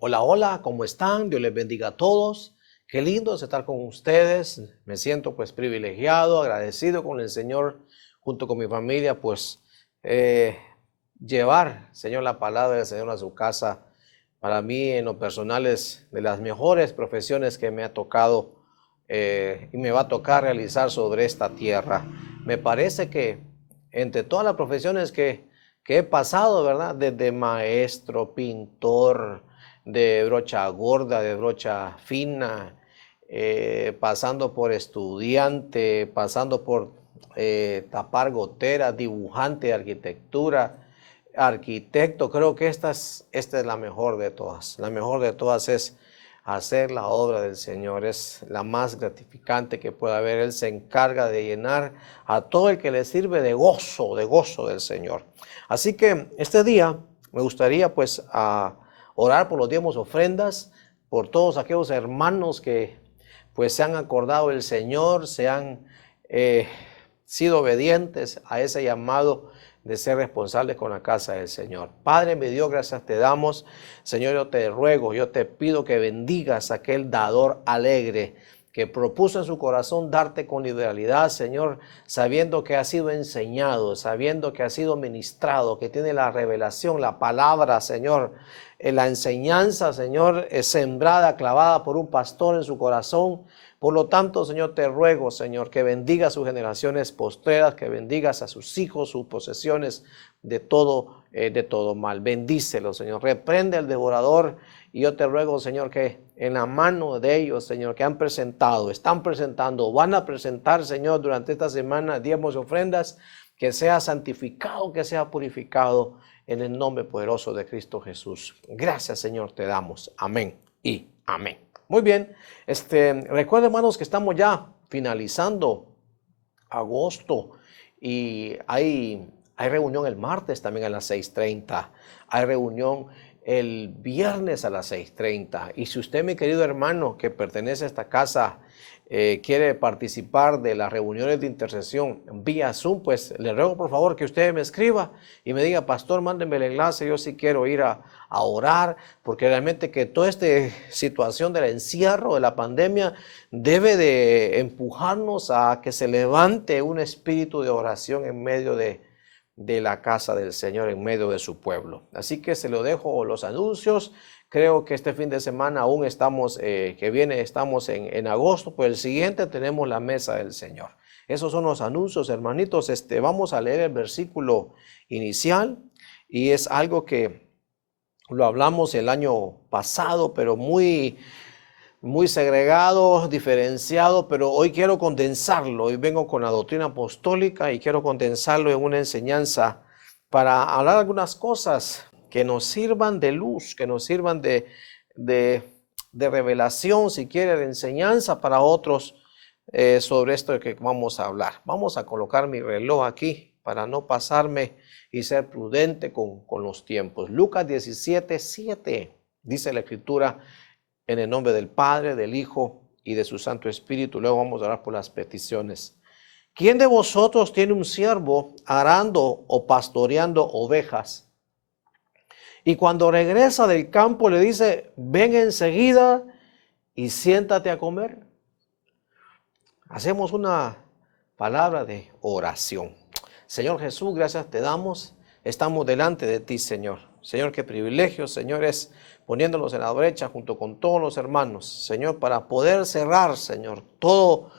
Hola, hola, ¿cómo están? Dios les bendiga a todos. Qué lindo es estar con ustedes. Me siento pues privilegiado, agradecido con el Señor, junto con mi familia, pues llevar, Señor, la palabra del Señor a su casa. Para mí, en lo personal, es de las mejores profesiones que me ha tocado y me va a tocar realizar sobre esta tierra. Me parece que entre todas las profesiones que he pasado, ¿verdad? Desde maestro, pintor, de brocha gorda, de brocha fina, pasando por estudiante, pasando por tapar goteras, dibujante de arquitectura, arquitecto. Creo que esta es la mejor de todas. La mejor de todas es hacer la obra del Señor. Es la más gratificante que pueda haber. Él se encarga de llenar a todo el que le sirve de gozo del Señor. Así que este día me gustaría pues orar por los diezmos ofrendas, por todos aquellos hermanos que pues se han acordado del Señor, se han sido obedientes a ese llamado de ser responsables con la casa del Señor. Padre, mi Dios, gracias te damos. Señor, yo te ruego, yo te pido que bendigas a aquel dador alegre que propuso en su corazón darte con liberalidad, Señor, sabiendo que ha sido enseñado, sabiendo que ha sido ministrado, que tiene la revelación, la palabra, Señor, la enseñanza, Señor, es sembrada, clavada por un pastor en su corazón. Por lo tanto, Señor, te ruego, Señor, que bendiga a sus generaciones postreras, que bendigas a sus hijos, sus posesiones, de todo mal. Bendícelo, Señor. Reprende al devorador. Y yo te ruego, Señor, que en la mano de ellos, Señor, que han presentado, están presentando, van a presentar, Señor, durante esta semana diezmos y ofrendas, que sea santificado, que sea purificado en el nombre poderoso de Cristo Jesús. Gracias, Señor, te damos. Amén y amén. Muy bien, recuerden, hermanos, que estamos ya finalizando agosto y hay reunión el martes también a las 6:30. Hay reunión el viernes a las 6:30. Y si usted, mi querido hermano, que pertenece a esta casa, quiere participar de las reuniones de intercesión vía Zoom, pues le ruego por favor que usted me escriba y me diga: pastor, mándenme el enlace, yo sí quiero ir a orar, porque realmente que toda esta situación del encierro, de la pandemia, debe de empujarnos a que se levante un espíritu de oración en medio de la casa del Señor, en medio de su pueblo. Así que se lo dejo los anuncios. Creo que este fin de semana aún estamos, que viene, estamos en agosto, pues el siguiente tenemos la mesa del Señor. Esos son los anuncios, hermanitos. Vamos a leer el versículo inicial y es algo que lo hablamos el año pasado, pero muy segregado, diferenciado, pero hoy quiero condensarlo. Hoy vengo con la doctrina apostólica y quiero condensarlo en una enseñanza para hablar algunas cosas que nos sirvan de luz, que nos sirvan de revelación, si quiere, de enseñanza para otros sobre esto que vamos a hablar. Vamos a colocar mi reloj aquí para no pasarme y ser prudente con los tiempos. Lucas 17:7 dice la Escritura: en el nombre del Padre, del Hijo y de su Santo Espíritu. Luego vamos a orar por las peticiones. ¿Quién de vosotros tiene un siervo arando o pastoreando ovejas? Y cuando regresa del campo le dice: ven enseguida y siéntate a comer. Hacemos una palabra de oración. Señor Jesús, gracias te damos. Estamos delante de ti, Señor. Señor, qué privilegio, Señor, es poniéndonos en la brecha junto con todos los hermanos, Señor, para poder cerrar, Señor, todo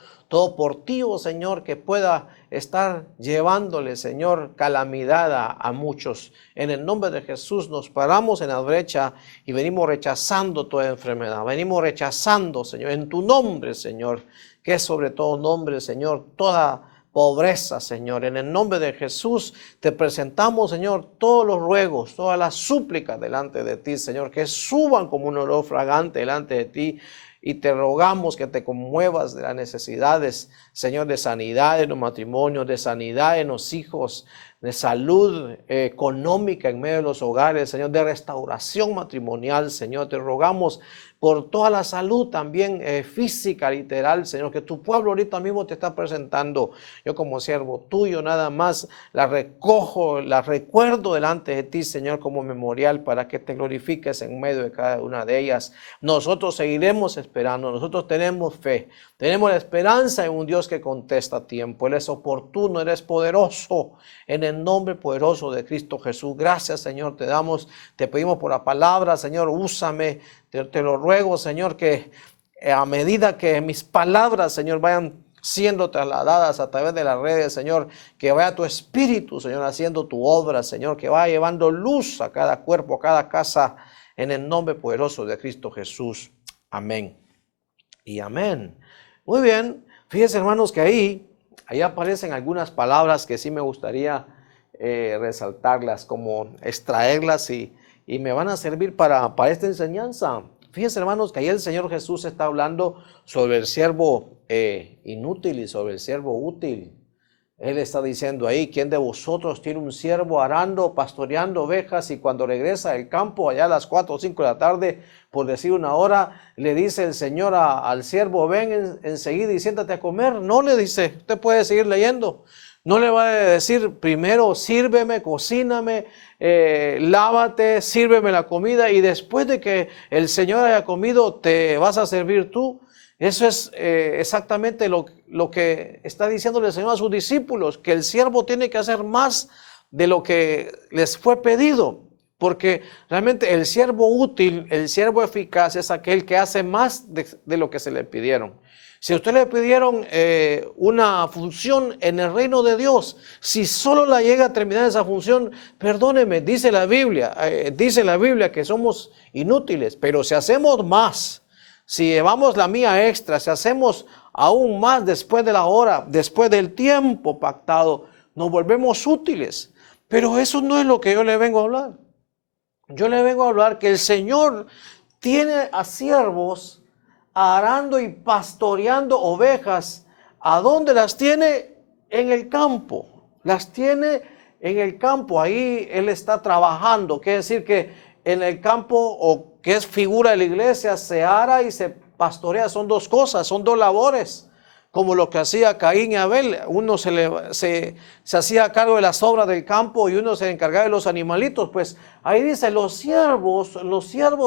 por ti, oh Señor, que pueda estar llevándole, Señor, calamidad a muchos. En el nombre de Jesús nos paramos en la brecha y venimos rechazando toda enfermedad. Venimos rechazando, Señor, en tu nombre, Señor, que es sobre todo nombre, Señor, toda pobreza, Señor. En el nombre de Jesús te presentamos, Señor, todos los ruegos, todas las súplicas delante de ti, Señor, que suban como un olor fragante delante de ti. Y te rogamos que te conmuevas de las necesidades, Señor, de sanidad en los matrimonios, de sanidad en los hijos, de salud económica en medio de los hogares, Señor, de restauración matrimonial, Señor. Te rogamos por toda la salud también física, literal, Señor, que tu pueblo ahorita mismo te está presentando. Yo como siervo tuyo nada más la recojo, la recuerdo delante de ti, Señor, como memorial para que te glorifiques en medio de cada una de ellas. Nosotros seguiremos esperando, nosotros tenemos fe, tenemos la esperanza en un Dios que contesta a tiempo. Él es oportuno, Él es poderoso, en el nombre poderoso de Cristo Jesús. Gracias, Señor, te damos, te pedimos por la palabra, Señor, úsame. Te lo ruego, Señor, que a medida que mis palabras, Señor, vayan siendo trasladadas a través de las redes, Señor, que vaya tu espíritu, Señor, haciendo tu obra, Señor, que vaya llevando luz a cada cuerpo, a cada casa, en el nombre poderoso de Cristo Jesús. Amén y amén. Muy bien, fíjense, hermanos, que ahí aparecen algunas palabras que sí me gustaría resaltarlas, como extraerlas y me van a servir para esta enseñanza. Fíjense, hermanos, que ahí el Señor Jesús está hablando sobre el siervo inútil y sobre el siervo útil. Él está diciendo ahí, ¿quién de vosotros tiene un siervo arando, pastoreando ovejas y cuando regresa del campo allá a las 4 o 5 de la tarde, por decir una hora, le dice el Señor al siervo, ven enseguida y siéntate a comer? No le dice, usted puede seguir leyendo. No le va a decir primero, sírveme, cocíname, lávate, sírveme la comida y después de que el Señor haya comido, te vas a servir tú. Eso es exactamente lo que está diciéndole el Señor a sus discípulos, que el siervo tiene que hacer más de lo que les fue pedido, porque realmente el siervo útil, el siervo eficaz es aquel que hace más de lo que se le pidieron. Si a usted le pidieron una función en el reino de Dios, si solo la llega a terminar esa función, perdóneme, dice la Biblia que somos inútiles, pero si hacemos más, si llevamos la mía extra, si hacemos aún más después de la hora, después del tiempo pactado, nos volvemos útiles. Pero eso no es lo que yo le vengo a hablar. Yo le vengo a hablar que el Señor tiene a siervos arando y pastoreando ovejas. ¿A dónde las tiene? En el campo. Las tiene en el campo. Ahí Él está trabajando. Quiere decir que en el campo, o que es figura de la iglesia, se ara y se pastorea. Son dos cosas, son dos labores. Como lo que hacía Caín y Abel. Uno se hacía cargo de las obras del campo y uno se encargaba de los animalitos. Pues ahí dice, los siervos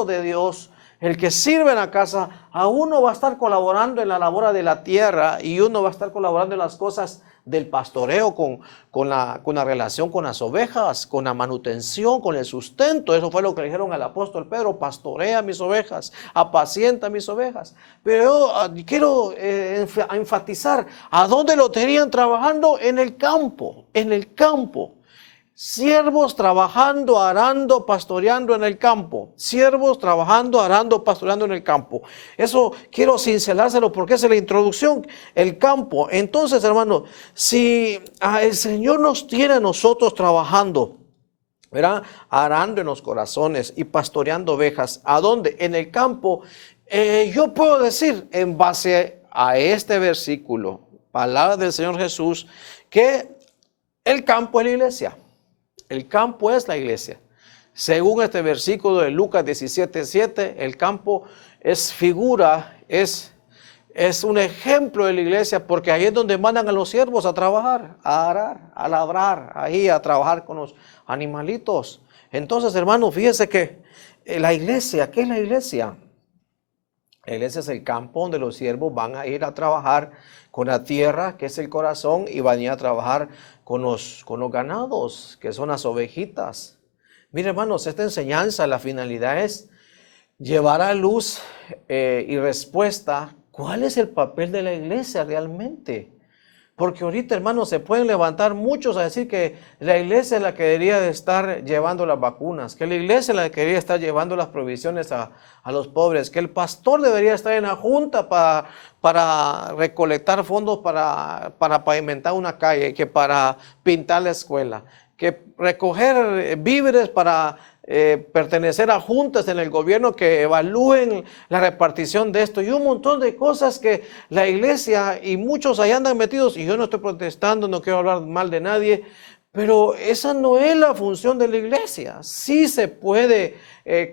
de Dios, el que sirve en la casa, a uno va a estar colaborando en la labor de la tierra y uno va a estar colaborando en las cosas del pastoreo, con la relación con las ovejas, con la manutención, con el sustento. Eso fue lo que le dijeron al apóstol Pedro: pastorea mis ovejas, apacienta mis ovejas. Pero yo quiero enfatizar, ¿a dónde lo tenían trabajando? En el campo, en el campo. Siervos trabajando, arando, pastoreando en el campo. Siervos trabajando, arando, pastoreando en el campo. Eso quiero cincelárselo porque es la introducción, el campo. Entonces, hermano, si el Señor nos tiene a nosotros trabajando, ¿verdad?, arando en los corazones y pastoreando ovejas, ¿a dónde? En el campo. Yo puedo decir, en base a este versículo, palabra del Señor Jesús, que el campo es la iglesia. El campo es la iglesia. Según este versículo de Lucas 17:7, el campo es figura, es un ejemplo de la iglesia, porque ahí es donde mandan a los siervos a trabajar, a arar, a labrar, ahí a trabajar con los animalitos. Entonces, hermanos, fíjense que la iglesia, ¿qué es la iglesia? La iglesia es el campo donde los siervos van a ir a trabajar con la tierra, que es el corazón, y van a ir a trabajar con los ganados, que son las ovejitas. Mire, hermanos, esta enseñanza, la finalidad es llevar a luz y respuesta, ¿cuál es el papel de la iglesia realmente? Porque ahorita, hermanos, se pueden levantar muchos a decir que la iglesia es la que debería de estar llevando las vacunas, que la iglesia es la que debería estar llevando las provisiones a los pobres, que el pastor debería estar en la junta para recolectar fondos para pavimentar una calle, que para pintar la escuela, que recoger víveres para pertenecer a juntas en el gobierno que evalúen la repartición de esto y un montón de cosas que la iglesia y muchos ahí andan metidos, y yo no estoy protestando, no quiero hablar mal de nadie, pero esa no es la función de la iglesia. Sí se puede,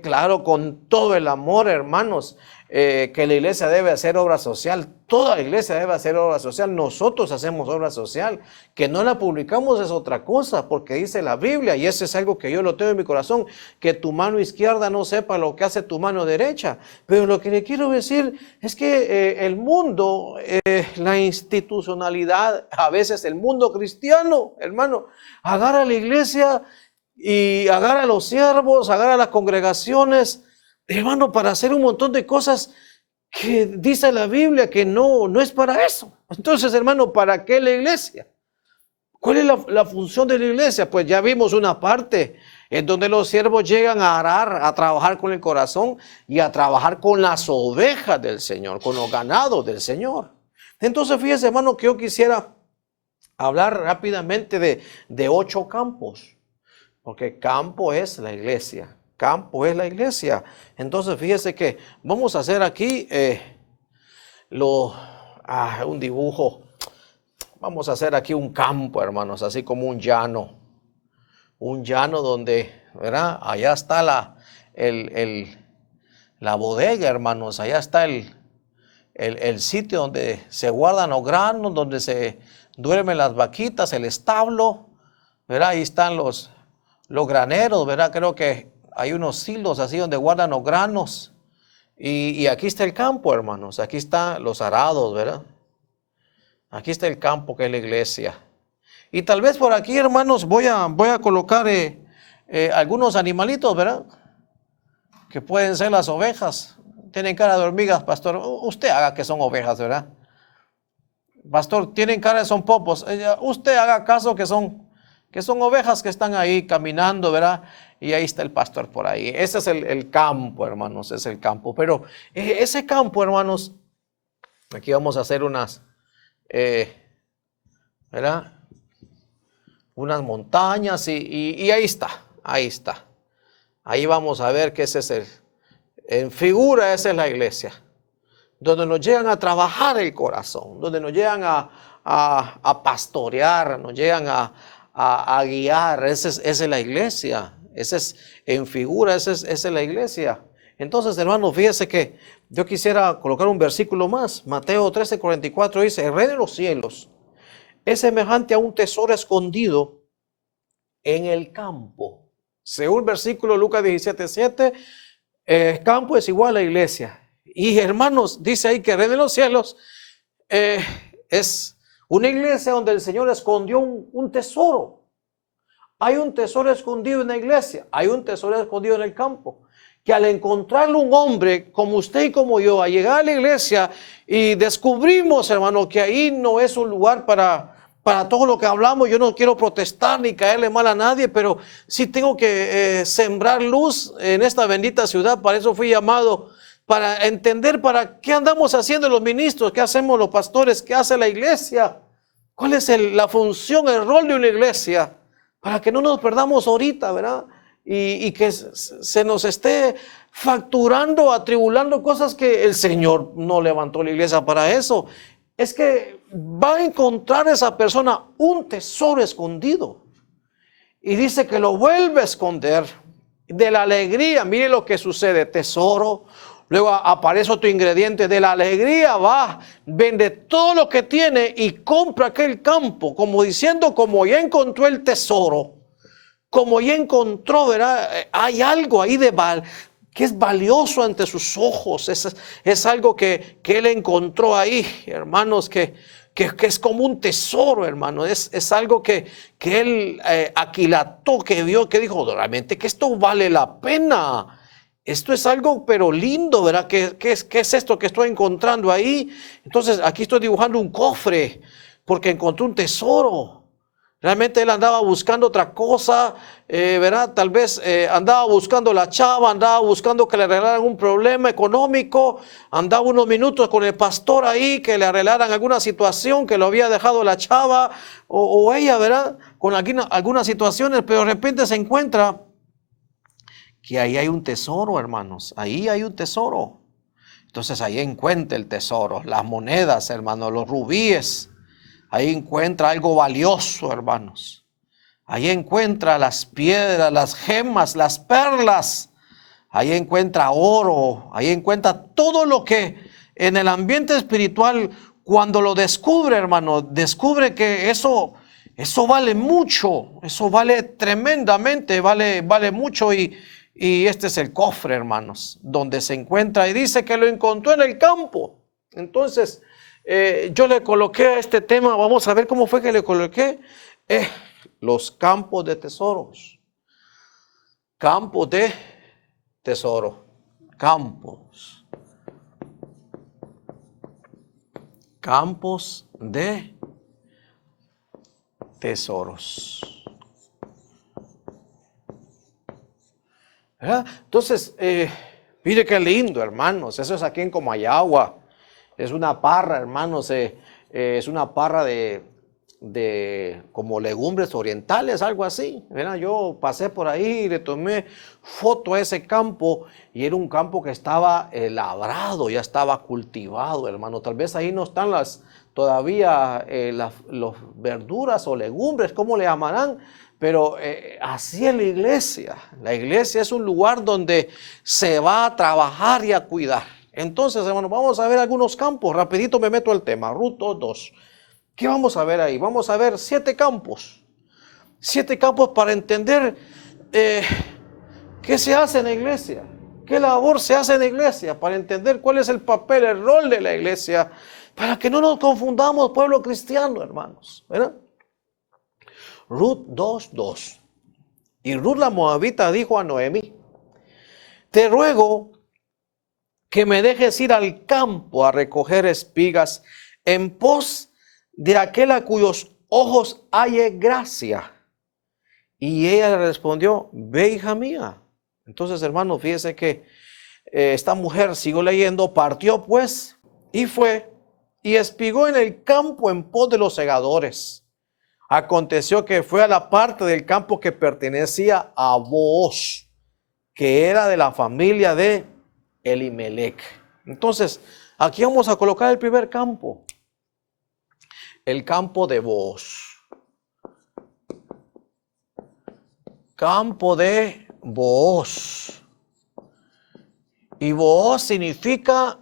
claro, con todo el amor, hermanos, que la iglesia debe hacer obra social. Toda la iglesia debe hacer obra social. Nosotros hacemos obra social. Que no la publicamos es otra cosa, porque dice la Biblia, y eso es algo que yo lo tengo en mi corazón, que tu mano izquierda no sepa lo que hace tu mano derecha. Pero lo que le quiero decir es que el mundo, la institucionalidad, a veces el mundo cristiano, hermano, agarra a la iglesia y agarra a los siervos, agarra a las congregaciones, hermano, para hacer un montón de cosas que dice la Biblia que no es para eso. Entonces, hermano, ¿para qué la iglesia? ¿Cuál es la función de la iglesia? Pues ya vimos una parte en donde los siervos llegan a arar, a trabajar con el corazón y a trabajar con las ovejas del Señor, con los ganados del Señor. Entonces, fíjese, hermano, que yo quisiera hablar rápidamente de 8 campos, porque campo es la iglesia. Campo es la iglesia. Entonces fíjese que vamos a hacer aquí un dibujo. Vamos a hacer aquí un campo, hermanos, así como un llano donde, ¿verdad? Allá está la bodega, hermanos. Allá está el sitio donde se guardan los granos, donde se duermen las vaquitas, el establo, ¿verdad? Ahí están los graneros, ¿verdad? Creo que hay unos silos así donde guardan los granos. Y aquí está el campo, hermanos. Aquí están los arados, ¿verdad? Aquí está el campo que es la iglesia. Y tal vez por aquí, hermanos, voy a colocar algunos animalitos, ¿verdad? Que pueden ser las ovejas. Tienen cara de hormigas, pastor. Usted haga que son ovejas, ¿verdad? Pastor, tienen cara, son popos. Usted haga caso que son ovejas que están ahí caminando, ¿verdad? Y ahí está el pastor por ahí. Ese es el campo, hermanos, es el campo. Pero ese campo, hermanos, aquí vamos a hacer unas, ¿verdad? Unas montañas y ahí está. Ahí vamos a ver que ese es en figura, esa es la iglesia. Donde nos llegan a trabajar el corazón, donde nos llegan a pastorear, nos llegan a guiar. Esa es la iglesia. Esa es en figura, esa es la iglesia. Entonces, hermanos, fíjese que yo quisiera colocar un versículo más. Mateo 13:44 dice: el reino de los cielos es semejante a un tesoro escondido en el campo. Según el versículo Lucas 17:7, campo es igual a la iglesia. Y hermanos, dice ahí que el reino de los cielos es una iglesia donde el Señor escondió un tesoro. Hay un tesoro escondido en la iglesia, hay un tesoro escondido en el campo, que al encontrarlo un hombre como usted y como yo, a llegar a la iglesia y descubrimos, hermano, que ahí no es un lugar para todo lo que hablamos. Yo no quiero protestar ni caerle mal a nadie, pero sí tengo que sembrar luz en esta bendita ciudad. Para eso fui llamado, para entender para qué andamos haciendo los ministros, qué hacemos los pastores, qué hace la iglesia, cuál es la función, el rol de una iglesia, para que no nos perdamos ahorita, ¿verdad? Y que se nos esté facturando, atribulando cosas que el Señor no levantó la iglesia para eso. Es que va a encontrar esa persona un tesoro escondido. Y dice que lo vuelve a esconder de la alegría. Mire lo que sucede: tesoro. Luego aparece otro ingrediente de la alegría. Va, vende todo lo que tiene y compra aquel campo, como diciendo, como ya encontró el tesoro, como ya encontró, ¿verdad? Hay algo ahí que es valioso ante sus ojos. Es algo que él encontró ahí, hermanos, que es como un tesoro, hermano. Es algo que él aquilató, que vio, que dijo, realmente que esto vale la pena. Esto es algo pero lindo, ¿verdad? ¿Qué es esto que estoy encontrando ahí? Entonces aquí estoy dibujando un cofre porque encontré un tesoro. Realmente él andaba buscando otra cosa, ¿verdad? Tal vez andaba buscando la chava, andaba buscando que le arreglaran un problema económico, andaba unos minutos con el pastor ahí, que le arreglaran alguna situación que lo había dejado la chava o ella, ¿verdad? Con algunas situaciones, pero de repente se encuentra que ahí hay un tesoro, hermanos, ahí hay un tesoro. Entonces ahí encuentra el tesoro, las monedas, hermanos, los rubíes. Ahí encuentra algo valioso, hermanos. Ahí encuentra las piedras, las gemas, las perlas. Ahí encuentra oro. Ahí encuentra todo lo que en el ambiente espiritual, cuando lo descubre, hermano, descubre que eso vale mucho. Eso vale tremendamente, vale mucho. Y este es el cofre, hermanos, donde se encuentra. Y dice que lo encontró en el campo. Entonces, yo le coloqué a este tema, vamos a ver cómo fue que le coloqué, los campos de tesoros. Campos de tesoro. Campos. Campos de tesoros. ¿Verdad? Entonces, mire qué lindo, hermanos. Eso es aquí en Comayagua. Es una parra, hermanos, es una parra de como legumbres orientales, algo así. ¿Verdad? Yo pasé por ahí y le tomé foto a ese campo y era un campo que estaba labrado, ya estaba cultivado, hermano. Tal vez ahí no están todavía las verduras o legumbres, ¿cómo le llamarán? Pero así es la iglesia. La iglesia es un lugar donde se va a trabajar y a cuidar. Entonces, hermano, vamos a ver algunos campos. Rapidito me meto al tema. Ruth 2. ¿Qué vamos a ver ahí? Vamos a ver 7 campos. 7 campos para entender qué se hace en la iglesia. ¿Qué labor se hace en la iglesia? Para entender cuál es el papel, el rol de la iglesia. Para que no nos confundamos, pueblo cristiano, hermanos. ¿Verdad? Ruth 2. Y Ruth la moabita dijo a Noemí: te ruego que me dejes ir al campo a recoger espigas en pos de aquel a cuyos ojos halle gracia. Y ella le respondió: ve, hija mía. Entonces, hermano, fíjese que esta mujer, sigo leyendo, partió pues y fue y espigó en el campo en pos de los segadores. Aconteció que fue a la parte del campo que pertenecía a Booz, que era de la familia de Elimelech. Entonces, aquí vamos a colocar el primer campo. El campo de Booz. Campo de Booz. Y Booz significa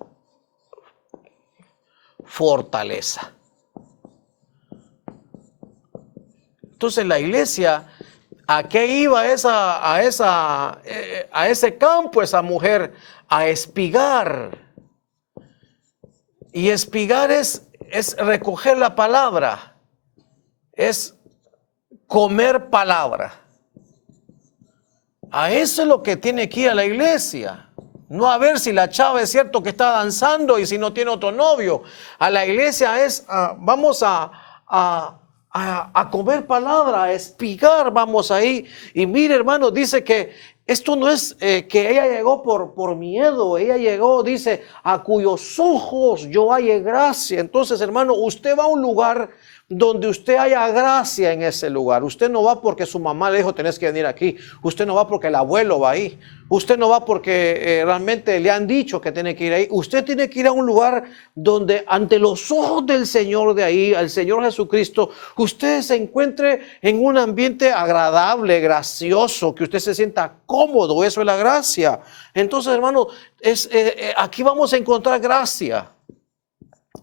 fortaleza. Entonces la iglesia, ¿a qué iba a ese campo esa mujer? A espigar. Y espigar es recoger la palabra, es comer palabra. A eso es lo que tiene que ir a la iglesia. No a ver si la chava es cierto que está danzando y si no tiene otro novio. A la iglesia es, vamos a comer palabra, a espigar, vamos ahí. Y mire, hermano, dice que esto no es que ella llegó por miedo. Ella llegó, dice, a cuyos ojos yo halle gracia. Entonces, hermano, usted va a un lugar donde usted haya gracia en ese lugar. Usted no va porque su mamá le dijo tenés que venir aquí. Usted no va porque el abuelo va ahí. Usted no va porque realmente le han dicho que tiene que ir ahí. Usted tiene que ir a un lugar donde ante los ojos del Señor de ahí, al Señor Jesucristo, usted se encuentre en un ambiente agradable, gracioso, que usted se sienta cómodo. Eso es la gracia. Entonces, hermano, aquí vamos a encontrar gracia.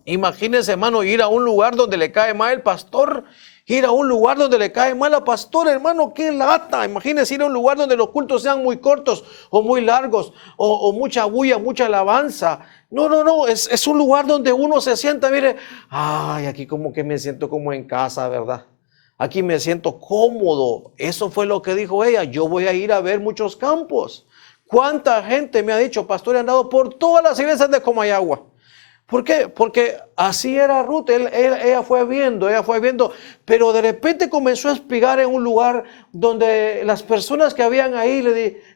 Imagínese, hermano, ir a un lugar donde le cae mal el pastor, ir a un lugar donde le cae mal al pastor, hermano, qué lata. Imagínese ir a un lugar donde los cultos sean muy cortos o muy largos o mucha bulla, mucha alabanza. No, es un lugar donde uno se sienta, mire, ay, aquí como que me siento como en casa, ¿verdad? Aquí me siento cómodo. Eso fue lo que dijo ella. Yo voy a ir a ver muchos campos. ¿Cuánta gente me ha dicho, pastor, he andado por todas las iglesias de Comayagua? ¿Por qué? Porque así era Ruth, ella fue viendo, pero de repente comenzó a espigar en un lugar donde las personas que habían ahí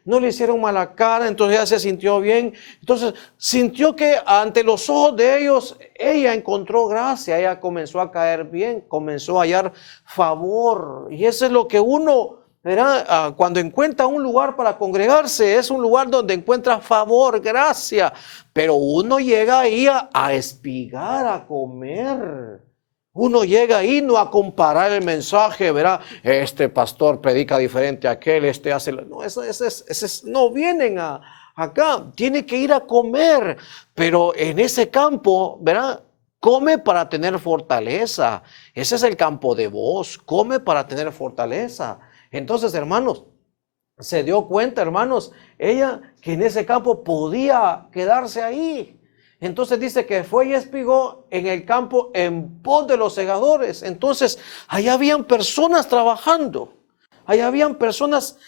no le hicieron mala cara, entonces ella se sintió bien. Entonces sintió que ante los ojos de ellos, ella encontró gracia, ella comenzó a caer bien, comenzó a hallar favor. Y eso es lo que uno... ¿verdad? Cuando encuentra un lugar para congregarse, es un lugar donde encuentra favor, gracia, pero uno llega ahí a espigar, a comer. Uno llega ahí no a comparar el mensaje, ¿verdad? Este pastor predica diferente a aquel, este hace... No, no vienen acá, tiene que ir a comer, pero en ese campo, ¿verdad? Come para tener fortaleza. Ese es el campo de voz, come para tener fortaleza. Entonces, hermanos, se dio cuenta, hermanos, ella que en ese campo podía quedarse ahí. Entonces dice que fue y espigó en el campo en pos de los segadores. Entonces, allá habían personas trabajando. Allá habían personas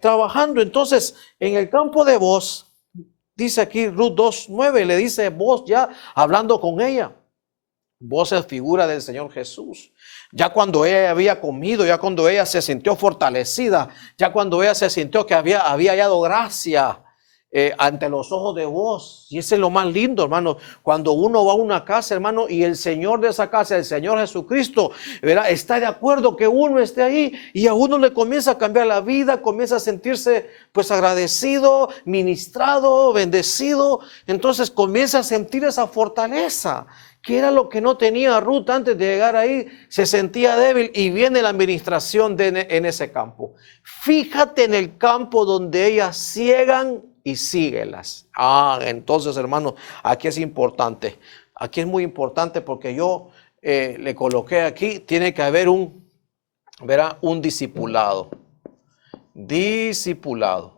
trabajando. Entonces, en el campo de Boz, dice aquí Ruth 2:9, le dice Boz ya hablando con ella. Boz es figura del Señor Jesús. Ya cuando ella había comido, ya cuando ella se sintió fortalecida, ya cuando ella se sintió que había hallado gracia ante los ojos de Boz. Y ese es lo más lindo, hermano, cuando uno va a una casa, hermano, y el Señor de esa casa, el Señor Jesucristo, ¿verdad? Está de acuerdo que uno esté ahí y a uno le comienza a cambiar la vida, comienza a sentirse pues agradecido, ministrado, bendecido. Entonces comienza a sentir esa fortaleza, que era lo que no tenía Ruth antes de llegar ahí. Se sentía débil y viene la administración en ese campo. Fíjate en el campo donde ellas ciegan y síguelas. Entonces, hermanos, aquí es importante. Aquí es muy importante porque yo le coloqué aquí, tiene que haber un discipulado. Discipulado.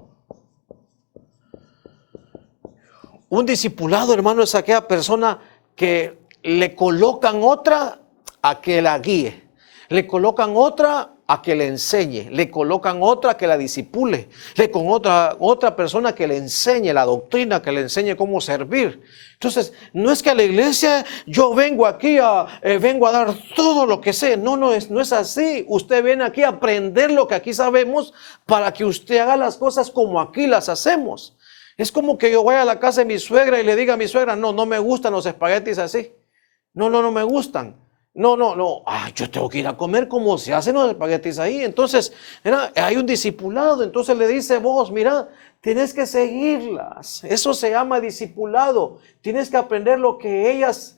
Un discipulado, hermano, es aquella persona que le colocan otra a que la guíe, le colocan otra a que le enseñe, le colocan otra que la disipule, le con otra persona que le enseñe la doctrina, que le enseñe cómo servir. Entonces, no es que a la iglesia yo vengo aquí vengo a dar todo lo que sé. No es así. Usted viene aquí a aprender lo que aquí sabemos para que usted haga las cosas como aquí las hacemos. Es como que yo vaya a la casa de mi suegra y le diga a mi suegra, no me gustan los espaguetis así. No me gustan. No. Yo tengo que ir a comer como se hacen los espaguetis ahí. Entonces, hay un discipulado. Entonces le dice vos, mira, tienes que seguirlas. Eso se llama discipulado. Tienes que aprender lo que ellas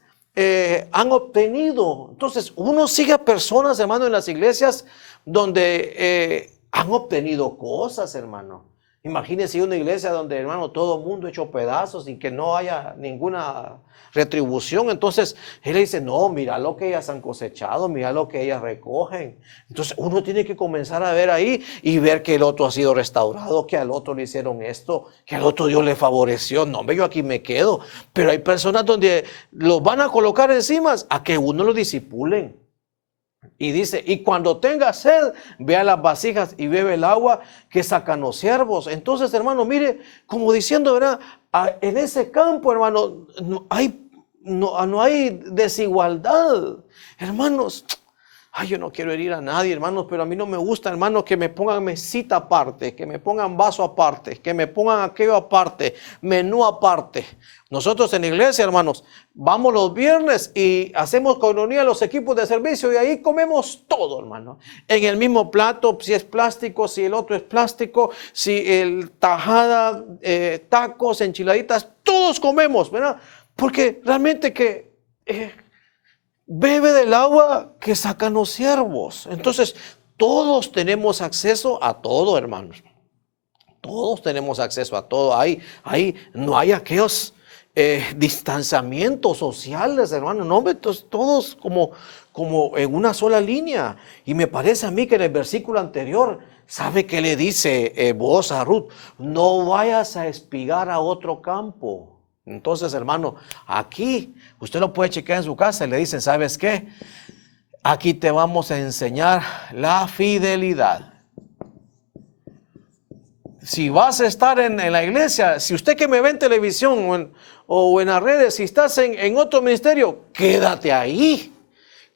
han obtenido. Entonces, uno sigue a personas, hermano, en las iglesias donde han obtenido cosas, hermano. Imagínense una iglesia donde, hermano, todo el mundo hecho pedazos y que no haya ninguna retribución. Entonces él dice, no, mira lo que ellas han cosechado, mira lo que ellas recogen. Entonces uno tiene que comenzar a ver ahí y ver que el otro ha sido restaurado, que al otro le hicieron esto, que al otro Dios le favoreció. No, yo aquí me quedo. Pero hay personas donde los van a colocar encima a que uno lo disipulen. Y dice, y cuando tenga sed, ve a las vasijas y bebe el agua que sacan los siervos. Entonces, hermano, mire, como diciendo, ¿verdad? En ese campo, hermano, no hay desigualdad. Hermanos, yo no quiero herir a nadie, hermanos, pero a mí no me gusta, hermanos, que me pongan mesita aparte, que me pongan vaso aparte, que me pongan aquello aparte, menú aparte. Nosotros en la iglesia, hermanos, vamos los viernes y hacemos coinonía los equipos de servicio y ahí comemos todo, hermano. En el mismo plato, si es plástico, si el otro es plástico, si el tajada, tacos, enchiladitas, todos comemos, ¿verdad? Porque realmente que... bebe del agua que sacan los siervos. Entonces, todos tenemos acceso a todo, hermanos. Todos tenemos acceso a todo. Ahí no hay aquellos distanciamientos sociales, hermanos. No, todos como en una sola línea. Y me parece a mí que en el versículo anterior, ¿sabe qué le dice Boaz a Ruth? No vayas a espigar a otro campo. Entonces, hermano, aquí usted lo puede chequear en su casa y le dicen, ¿sabes qué? Aquí te vamos a enseñar la fidelidad. si vas a estar en la iglesia, si usted que me ve en televisión o en las redes, si estás en otro ministerio, quédate ahí.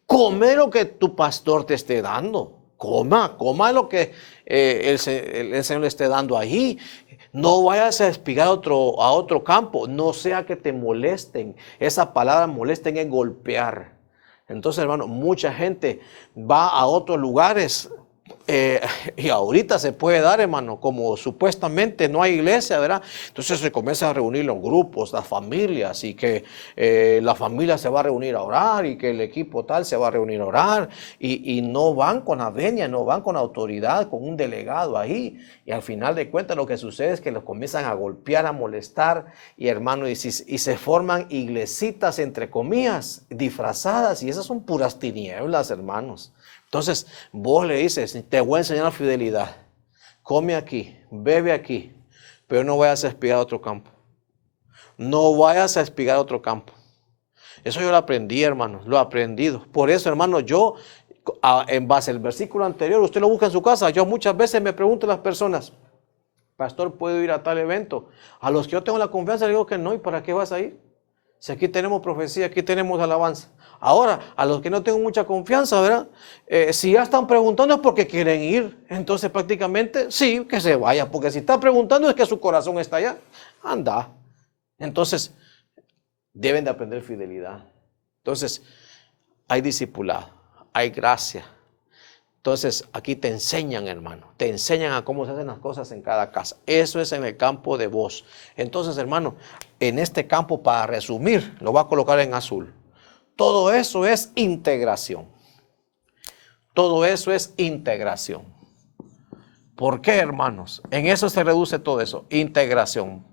Come lo que tu pastor te esté dando. Coma lo que el Señor le esté dando ahí. No vayas a espigar a otro campo, no sea que te molesten. Esa palabra molesten es golpear. Entonces, hermano, mucha gente va a otros lugares y ahorita se puede dar, hermano, como supuestamente no hay iglesia, ¿verdad? Entonces se comienzan a reunir los grupos, las familias, y que la familia se va a reunir a orar y que el equipo tal se va a reunir a orar y no van con la venia, no van con autoridad, con un delegado ahí. Y al final de cuentas lo que sucede es que los comienzan a golpear, a molestar, y hermano, y se forman iglesitas entre comillas, disfrazadas, y esas son puras tinieblas, hermanos. Entonces vos le dices, te voy a enseñar la fidelidad, come aquí, bebe aquí, pero no vayas a espigar a otro campo. No vayas a espigar a otro campo. Eso yo lo aprendí, hermano, lo he aprendido. Por eso, hermano, yo, en base al versículo anterior, usted lo busca en su casa. Yo muchas veces me pregunto a las personas, pastor, ¿puedo ir a tal evento? A los que yo tengo la confianza, le digo que no, ¿y para qué vas a ir? Si aquí tenemos profecía, aquí tenemos alabanza. Ahora, a los que no tengo mucha confianza, ¿verdad? Si ya están preguntando es porque quieren ir. Entonces, prácticamente, sí, que se vaya. Porque si está preguntando es que su corazón está allá. Anda. Entonces, deben de aprender fidelidad. Entonces, hay discipulado, hay gracia. Entonces, aquí te enseñan, hermano, te enseñan a cómo se hacen las cosas en cada casa. Eso es en el campo de voz. Entonces, hermano, en este campo, para resumir, lo voy a colocar en azul. Todo eso es integración. Todo eso es integración. ¿Por qué, hermanos? En eso se reduce todo eso, integración.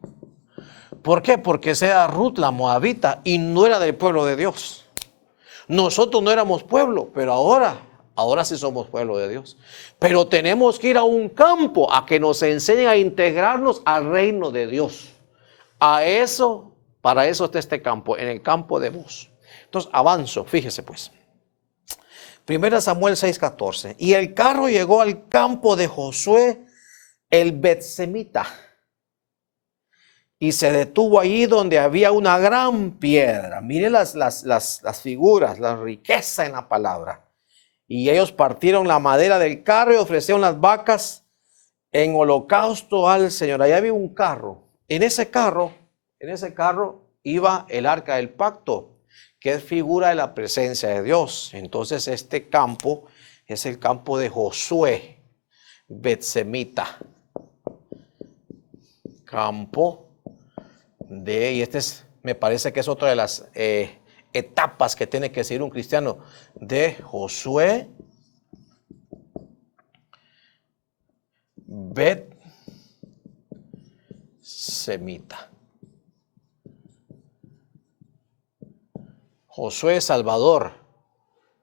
¿Por qué? Porque sea Ruth la moabita y no era del pueblo de Dios. Nosotros no éramos pueblo, pero ahora sí somos pueblo de Dios. Pero tenemos que ir a un campo a que nos enseñen a integrarnos al reino de Dios. A eso, para eso está este campo, en el campo de voz. Entonces avanzo, fíjese pues. 1 Samuel 6:14. Y el carro llegó al campo de Josué, el Betsemita, y se detuvo allí donde había una gran piedra. Mire las figuras, la riqueza en la palabra. Y ellos partieron la madera del carro y ofrecieron las vacas en holocausto al Señor. Allá había un carro. En ese carro iba el arca del pacto, que es figura de la presencia de Dios. Entonces este campo es el campo de Josué, Betsemita. Campo y me parece que es otra de las etapas que tiene que seguir un cristiano, de Josué, Betsemita. Josué es Salvador.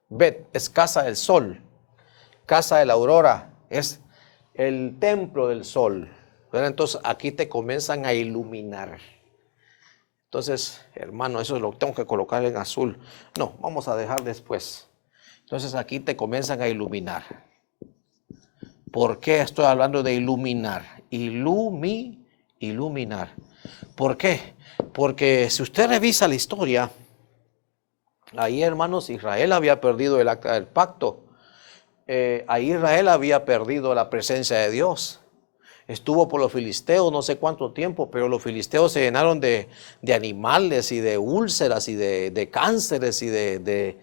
Bet es casa del sol, casa de la aurora, es el templo del sol. Entonces aquí te comienzan a iluminar. Entonces, hermano, eso lo tengo que colocar en azul. No, vamos a dejar después. Entonces aquí te comienzan a iluminar. ¿Por qué estoy hablando de iluminar? Iluminar. ¿Por qué? Porque si usted revisa la historia, ahí, hermanos, Israel había perdido el arca del pacto. Ahí Israel había perdido la presencia de Dios. Estuvo por los filisteos no sé cuánto tiempo, pero los filisteos se llenaron de animales y de úlceras y de cánceres y de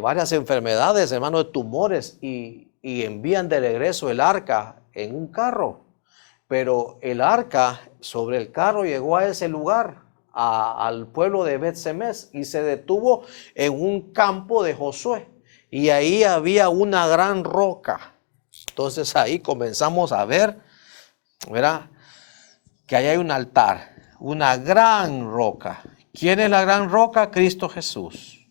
varias enfermedades, hermano, de tumores, y envían de regreso el arca en un carro. Pero el arca sobre el carro llegó a ese lugar, al pueblo de Bet-Semes, y se detuvo en un campo de Josué. Y ahí había una gran roca. Entonces ahí comenzamos a ver, ¿verdad?, que ahí hay un altar, una gran roca. ¿Quién es la gran roca? Cristo Jesús.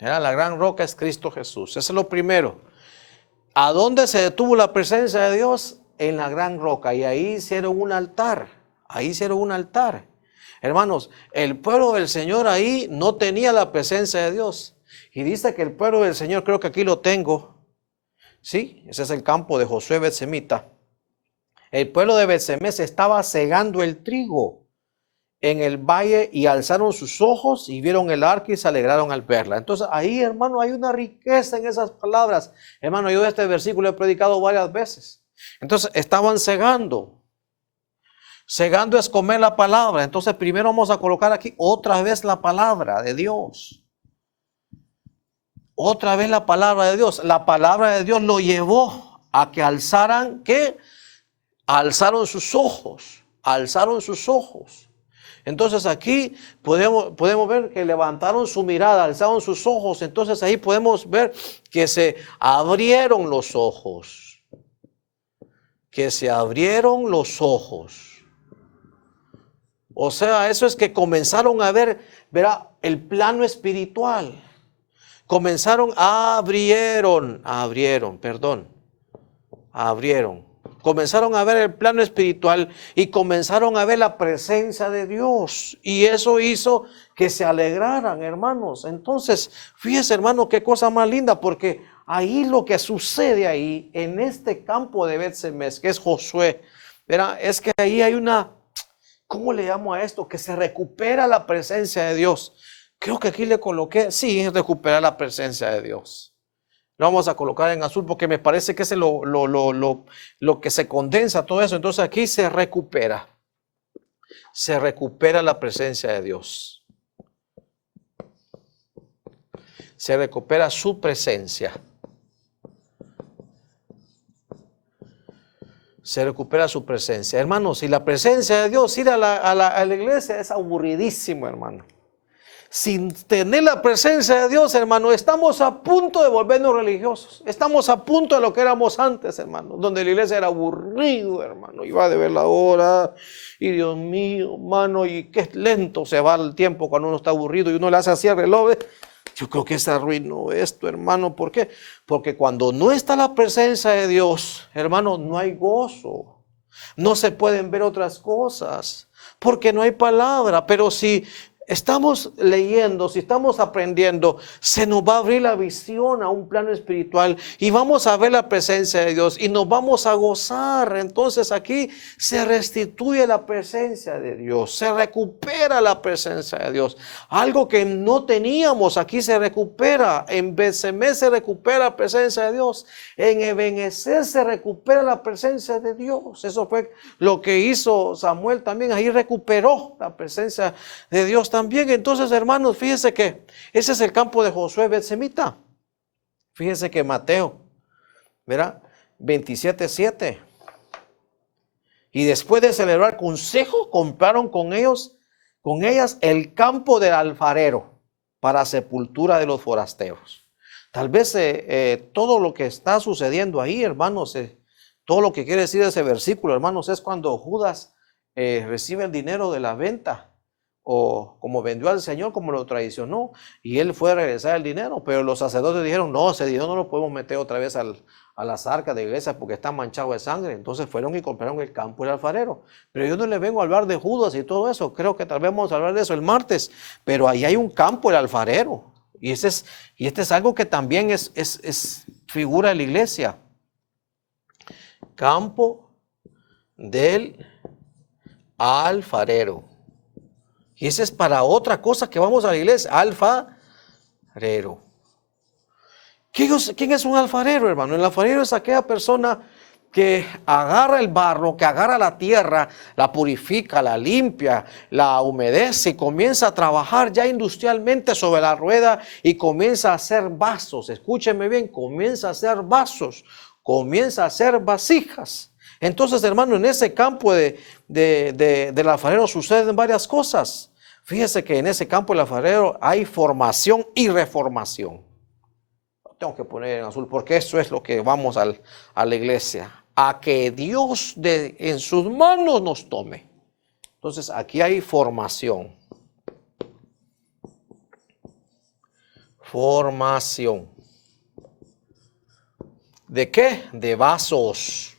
¿Verdad? La gran roca es Cristo Jesús. Eso es lo primero. ¿A dónde se detuvo la presencia de Dios? En la gran roca. Y ahí hicieron un altar. Ahí hicieron un altar. Hermanos, el pueblo del Señor ahí no tenía la presencia de Dios. Y dice que el pueblo del Señor, creo que aquí lo tengo, Sí, ese es el campo de Josué Bet-semita. El pueblo de Bet-semes estaba segando el trigo en el valle y alzaron sus ojos y vieron el arca y se alegraron al verla. Entonces ahí, hermano, hay una riqueza en esas palabras. Hermano, yo este versículo he predicado varias veces. Entonces estaban segando. Segando es comer la palabra. Entonces primero vamos a colocar aquí otra vez la palabra de Dios. Otra vez la palabra de Dios. La palabra de Dios lo llevó a que alzaran, ¿qué? Alzaron sus ojos. Alzaron sus ojos. Entonces aquí podemos ver que levantaron su mirada, alzaron sus ojos. Entonces ahí podemos ver que se abrieron los ojos. Que se abrieron los ojos. O sea, eso es que comenzaron a ver, verá, el plano espiritual. Abrieron. Comenzaron a ver el plano espiritual y comenzaron a ver la presencia de Dios. Y eso hizo que se alegraran, hermanos. Entonces, fíjese, hermano, qué cosa más linda, porque ahí lo que sucede ahí, en este campo de Bet-semes, que es Josué, verá, es que ahí hay una, ¿cómo le llamo a esto? Que se recupera la presencia de Dios. Creo que aquí le coloqué, sí, recupera la presencia de Dios. Lo vamos a colocar en azul porque me parece que es lo que se condensa todo eso. Entonces aquí se recupera la presencia de Dios. Se recupera su presencia. Se recupera su presencia. Hermanos, y la presencia de Dios, ir a la iglesia es aburridísimo, hermano. Sin tener la presencia de Dios, hermano, estamos a punto de volvernos religiosos. Estamos a punto de lo que éramos antes, hermano, donde la iglesia era aburrido, hermano. Iba de ver la hora y Dios mío, hermano, y qué lento se va el tiempo cuando uno está aburrido y uno le hace así el reloj. Yo creo que se arruinó esto, hermano. ¿Por qué? Porque cuando no está la presencia de Dios, hermano, no hay gozo. No se pueden ver otras cosas porque no hay palabra. Pero si estamos leyendo, si estamos aprendiendo, se nos va a abrir la visión a un plano espiritual y vamos a ver la presencia de Dios y nos vamos a gozar. Entonces aquí se restituye la presencia de Dios, se recupera la presencia de Dios. Algo que no teníamos aquí se recupera. En Bet-semes se recupera la presencia de Dios. En Ebenezer se recupera la presencia de Dios. Eso fue lo que hizo Samuel también. Ahí recuperó la presencia de Dios también. Entonces, hermanos, fíjense que ese es el campo de Josué Bet-semita. Fíjense que Mateo, ¿verdad? 27:7. Y después de celebrar consejo, compraron con ellas el campo del alfarero para sepultura de los forasteros. Tal vez todo lo que está sucediendo ahí, hermanos, todo lo que quiere decir ese versículo, hermanos, es cuando Judas recibe el dinero de la venta. O como vendió al Señor, como lo traicionó, y él fue a regresar el dinero, pero los sacerdotes dijeron, no, ese dinero no lo podemos meter otra vez a las arcas de iglesia porque está manchado de sangre. Entonces fueron y compraron el campo del alfarero. Pero yo no les vengo a hablar de Judas y todo eso, creo que tal vez vamos a hablar de eso el martes, pero ahí hay un campo del alfarero, y este es algo que también es figura de la iglesia. Campo del alfarero. Y ese es para otra cosa que vamos a la iglesia, alfarero. ¿Quién es un alfarero, hermano? El alfarero es aquella persona que agarra el barro, que agarra la tierra, la purifica, la limpia, la humedece y comienza a trabajar ya industrialmente sobre la rueda y comienza a hacer vasos. Escúcheme bien, comienza a hacer vasos, comienza a hacer vasijas. Entonces, hermano, en ese campo del alfarero suceden varias cosas. Fíjese que en ese campo del alfarero hay formación y reformación. Lo tengo que poner en azul porque eso es lo que vamos a la iglesia. A que Dios en sus manos nos tome. Entonces aquí hay formación. Formación. ¿De qué? De vasos.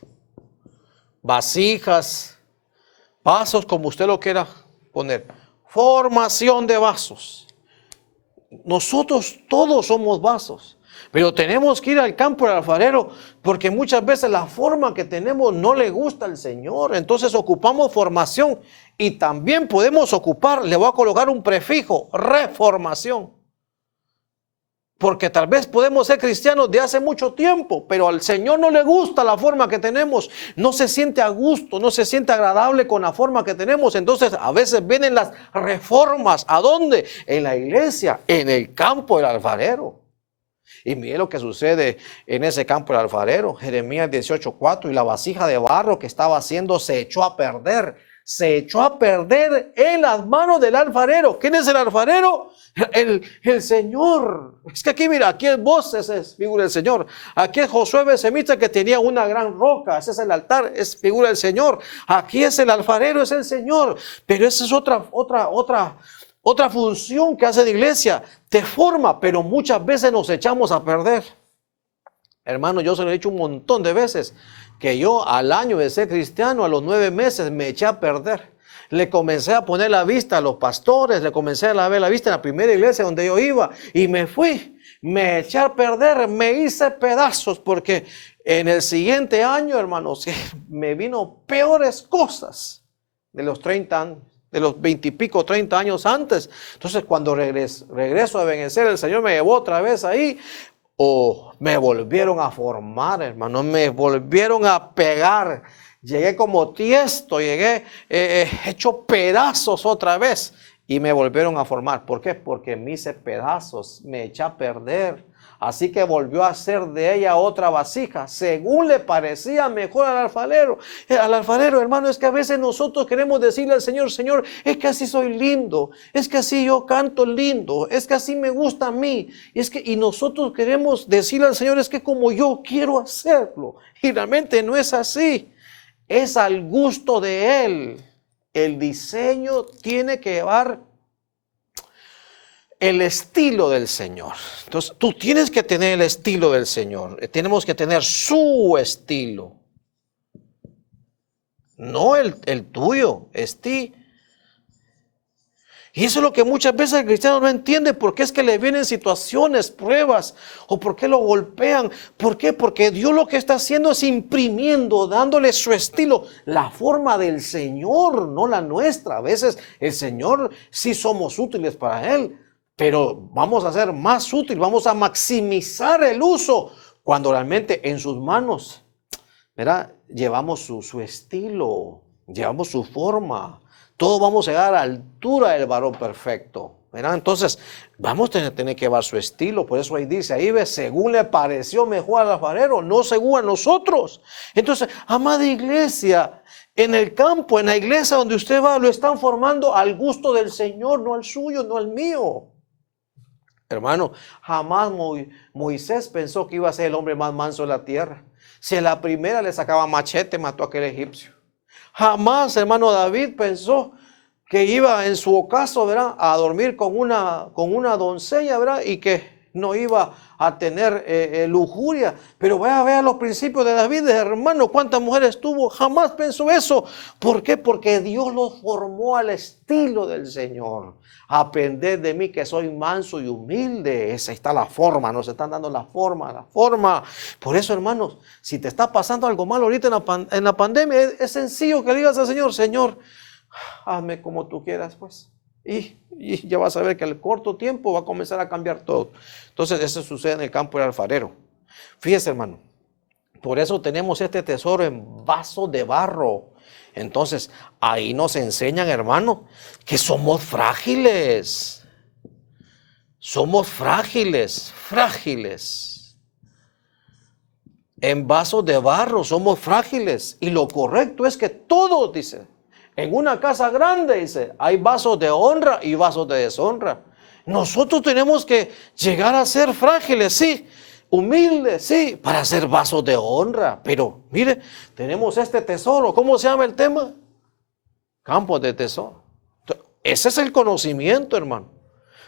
Vasijas. Vasos como usted lo quiera poner. Formación de vasos. Nosotros todos somos vasos. Pero tenemos que ir al campo del alfarero porque muchas veces la forma que tenemos no le gusta al Señor. Entonces ocupamos formación y también podemos ocupar, le voy a colocar un prefijo, reformación. Porque tal vez podemos ser cristianos de hace mucho tiempo, pero al Señor no le gusta la forma que tenemos. No se siente a gusto, no se siente agradable con la forma que tenemos. Entonces a veces vienen las reformas. ¿A dónde? En la iglesia, en el campo del alfarero. Y mire lo que sucede en ese campo del alfarero. Jeremías 18:4, y la vasija de barro que estaba haciendo se echó a perder. Se echó a perder en las manos del alfarero. ¿Quién es el alfarero? El Señor. Es que aquí, mira, aquí es Moisés, es figura del Señor. Aquí es Josué Besemita que tenía una gran roca. Ese es el altar, es figura del Señor. Aquí es el alfarero, es el Señor. Pero esa es otra función que hace la iglesia. Te forma, pero muchas veces nos echamos a perder. Hermano, yo se lo he dicho un montón de veces, que yo al año de ser cristiano, a los 9 meses, me eché a perder. Le comencé a poner la vista a los pastores, le comencé a ver la vista en la primera iglesia donde yo iba y me fui, me eché a perder, me hice pedazos porque en el siguiente año, hermanos, me vino peores cosas de los 30 años. De los 20 y pico, 30 años antes. Entonces cuando regreso a Ebenecer, el Señor me llevó otra vez ahí. Me volvieron a formar, hermano, me volvieron a pegar. Llegué como tiesto, llegué hecho pedazos otra vez y me volvieron a formar. ¿Por qué? Porque me hice pedazos, me eché a perder. Así que volvió a hacer de ella otra vasija, según le parecía mejor al alfarero. Al alfarero, hermano, es que a veces nosotros queremos decirle al Señor, Señor, es que así soy lindo, es que así yo canto lindo, es que así me gusta a mí. Y nosotros queremos decirle al Señor, es que como yo quiero hacerlo. Y realmente no es así, es al gusto de Él. El diseño tiene que llevar el estilo del Señor. Entonces, tú tienes que tener el estilo del Señor. Tenemos que tener su estilo. No el tuyo, es ti. Y eso es lo que muchas veces el cristiano no entiende. ¿Por qué es que le vienen situaciones, pruebas? ¿O por qué lo golpean? ¿Por qué? Porque Dios lo que está haciendo es imprimiendo, dándole su estilo. La forma del Señor, no la nuestra. A veces el Señor sí somos útiles para Él. Pero vamos a ser más útil, vamos a maximizar el uso cuando realmente en sus manos, ¿verdad? Llevamos su estilo, llevamos su forma. Todos vamos a llegar a la altura del varón perfecto, ¿verdad? Entonces, vamos a tener que llevar su estilo. Por eso ahí dice, ahí ve, según le pareció mejor al alfarero, no según a nosotros. Entonces, amada iglesia, en el campo, en la iglesia donde usted va, lo están formando al gusto del Señor, no al suyo, no al mío. Hermano, jamás Moisés pensó que iba a ser el hombre más manso de la tierra. Si a la primera le sacaba machete, mató a aquel egipcio. Jamás, hermano, David pensó que iba en su ocaso, ¿verdad?, a dormir con una doncella, ¿verdad?, y que no iba a tener lujuria. Pero vaya a ver los principios de David, hermano, cuántas mujeres tuvo. Jamás pensó eso. ¿Por qué? Porque Dios lo formó al estilo del Señor. Aprended de mí que soy manso y humilde. Esa está la forma, nos están dando la forma. Por eso, hermanos, si te está pasando algo mal ahorita en la pandemia, es sencillo que le digas al Señor, Señor, hazme como tú quieras, pues. Y ya vas a ver que al corto tiempo va a comenzar a cambiar todo. Entonces, eso sucede en el campo del alfarero. Fíjese, hermano, por eso tenemos este tesoro en vaso de barro. Entonces, ahí nos enseñan, hermano, que somos frágiles. Somos frágiles. En vasos de barro somos frágiles. Y lo correcto es que todos, dice, en una casa grande, dice, hay vasos de honra y vasos de deshonra. Nosotros tenemos que llegar a ser frágiles, sí. Humildes, sí, para ser vasos de honra. Pero mire, tenemos este tesoro. ¿Cómo se llama el tema? Campos de tesoro. Ese es el conocimiento, hermano.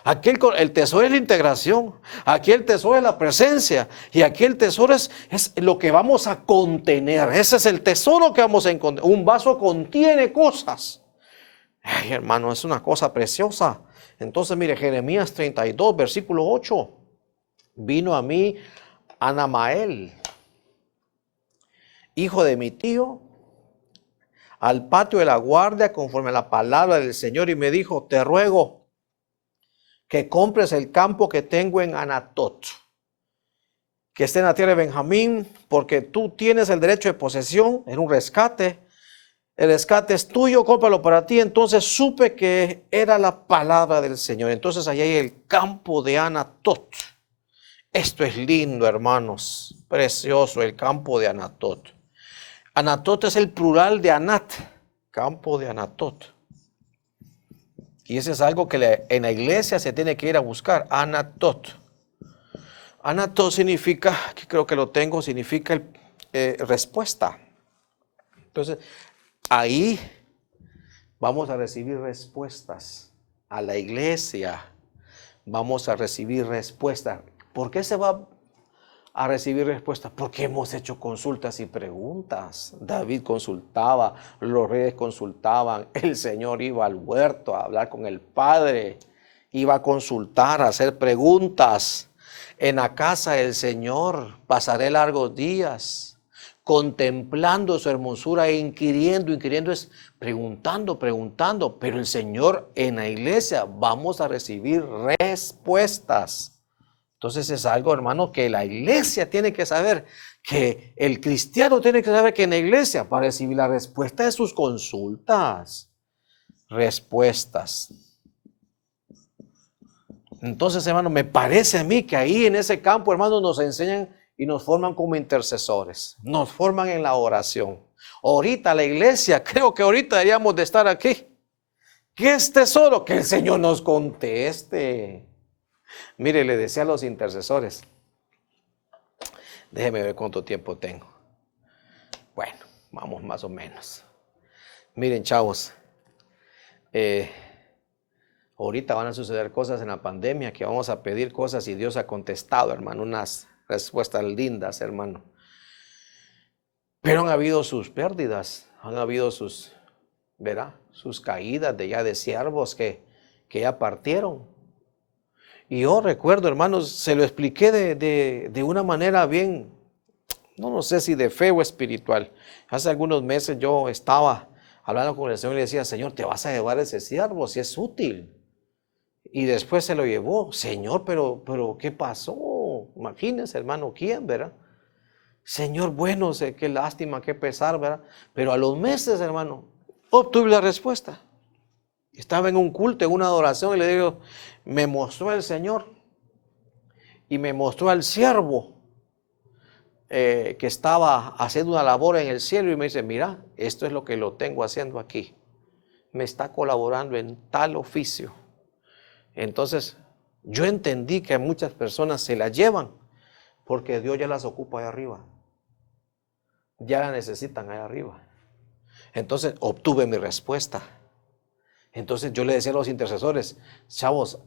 Aquí el tesoro es la integración. Aquí el tesoro es la presencia. Y aquí el tesoro es lo que vamos a contener. Ese es el tesoro que vamos a encontrar. Un vaso contiene cosas. Ay, hermano, es una cosa preciosa. Entonces, mire, Jeremías 32, versículo 8. vino a mí Anamael, hijo de mi tío, al patio de la guardia conforme a la palabra del Señor y me dijo, te ruego que compres el campo que tengo en Anatot, que esté en la tierra de Benjamín, porque tú tienes el derecho de posesión en un rescate. El rescate es tuyo, cómpralo para ti. Entonces supe que era la palabra del Señor. Entonces allá hay el campo de Anatot. Esto es lindo, hermanos, precioso, el campo de Anatot. Anatot es el plural de Anat, campo de Anatot. Y eso es algo que en la iglesia se tiene que ir a buscar, Anatot. Anatot significa, aquí creo que lo tengo, significa respuesta. Entonces, ahí vamos a recibir respuestas. A la iglesia vamos a recibir respuestas. ¿Por qué se va a recibir respuestas? Porque hemos hecho consultas y preguntas. David consultaba, los reyes consultaban, el Señor iba al huerto a hablar con el Padre, iba a consultar, a hacer preguntas. En la casa del Señor pasaré largos días, contemplando su hermosura e inquiriendo es preguntando, pero el Señor en la iglesia vamos a recibir respuestas. Entonces es algo, hermano, que la iglesia tiene que saber, que el cristiano tiene que saber que en la iglesia va a recibir la respuesta de sus consultas. Respuestas. Entonces, hermano, me parece a mí que ahí en ese campo, hermano, nos enseñan y nos forman como intercesores. Nos forman en la oración. Ahorita la iglesia, creo que ahorita deberíamos de estar aquí. ¿Qué es tesoro? Que el Señor nos conteste. Mire, le decía a los intercesores, déjeme ver cuánto tiempo tengo. Bueno, vamos más o menos. Miren, chavos, ahorita van a suceder cosas en la pandemia que vamos a pedir cosas y Dios ha contestado, hermano, unas respuestas lindas, hermano. Pero han habido sus pérdidas, han habido sus, ¿verdad? Sus caídas de siervos que ya partieron. Y yo recuerdo, hermanos, se lo expliqué de una manera bien, no sé si de fe o espiritual. Hace algunos meses yo estaba hablando con el Señor y le decía, Señor, te vas a llevar ese siervo si es útil. Y después se lo llevó. Señor, pero ¿qué pasó? Imagínense, hermano, ¿quién, verdad? Señor, bueno, qué lástima, qué pesar, ¿verdad? Pero a los meses, hermano, obtuve la respuesta. Estaba en un culto, en una adoración, y le digo, me mostró el Señor y me mostró al siervo que estaba haciendo una labor en el cielo y me dice, mira, esto es lo que lo tengo haciendo aquí. Me está colaborando en tal oficio. Entonces, yo entendí que a muchas personas se la llevan porque Dios ya las ocupa allá arriba. Ya la necesitan allá arriba. Entonces, obtuve mi respuesta. Entonces yo le decía a los intercesores, chavos,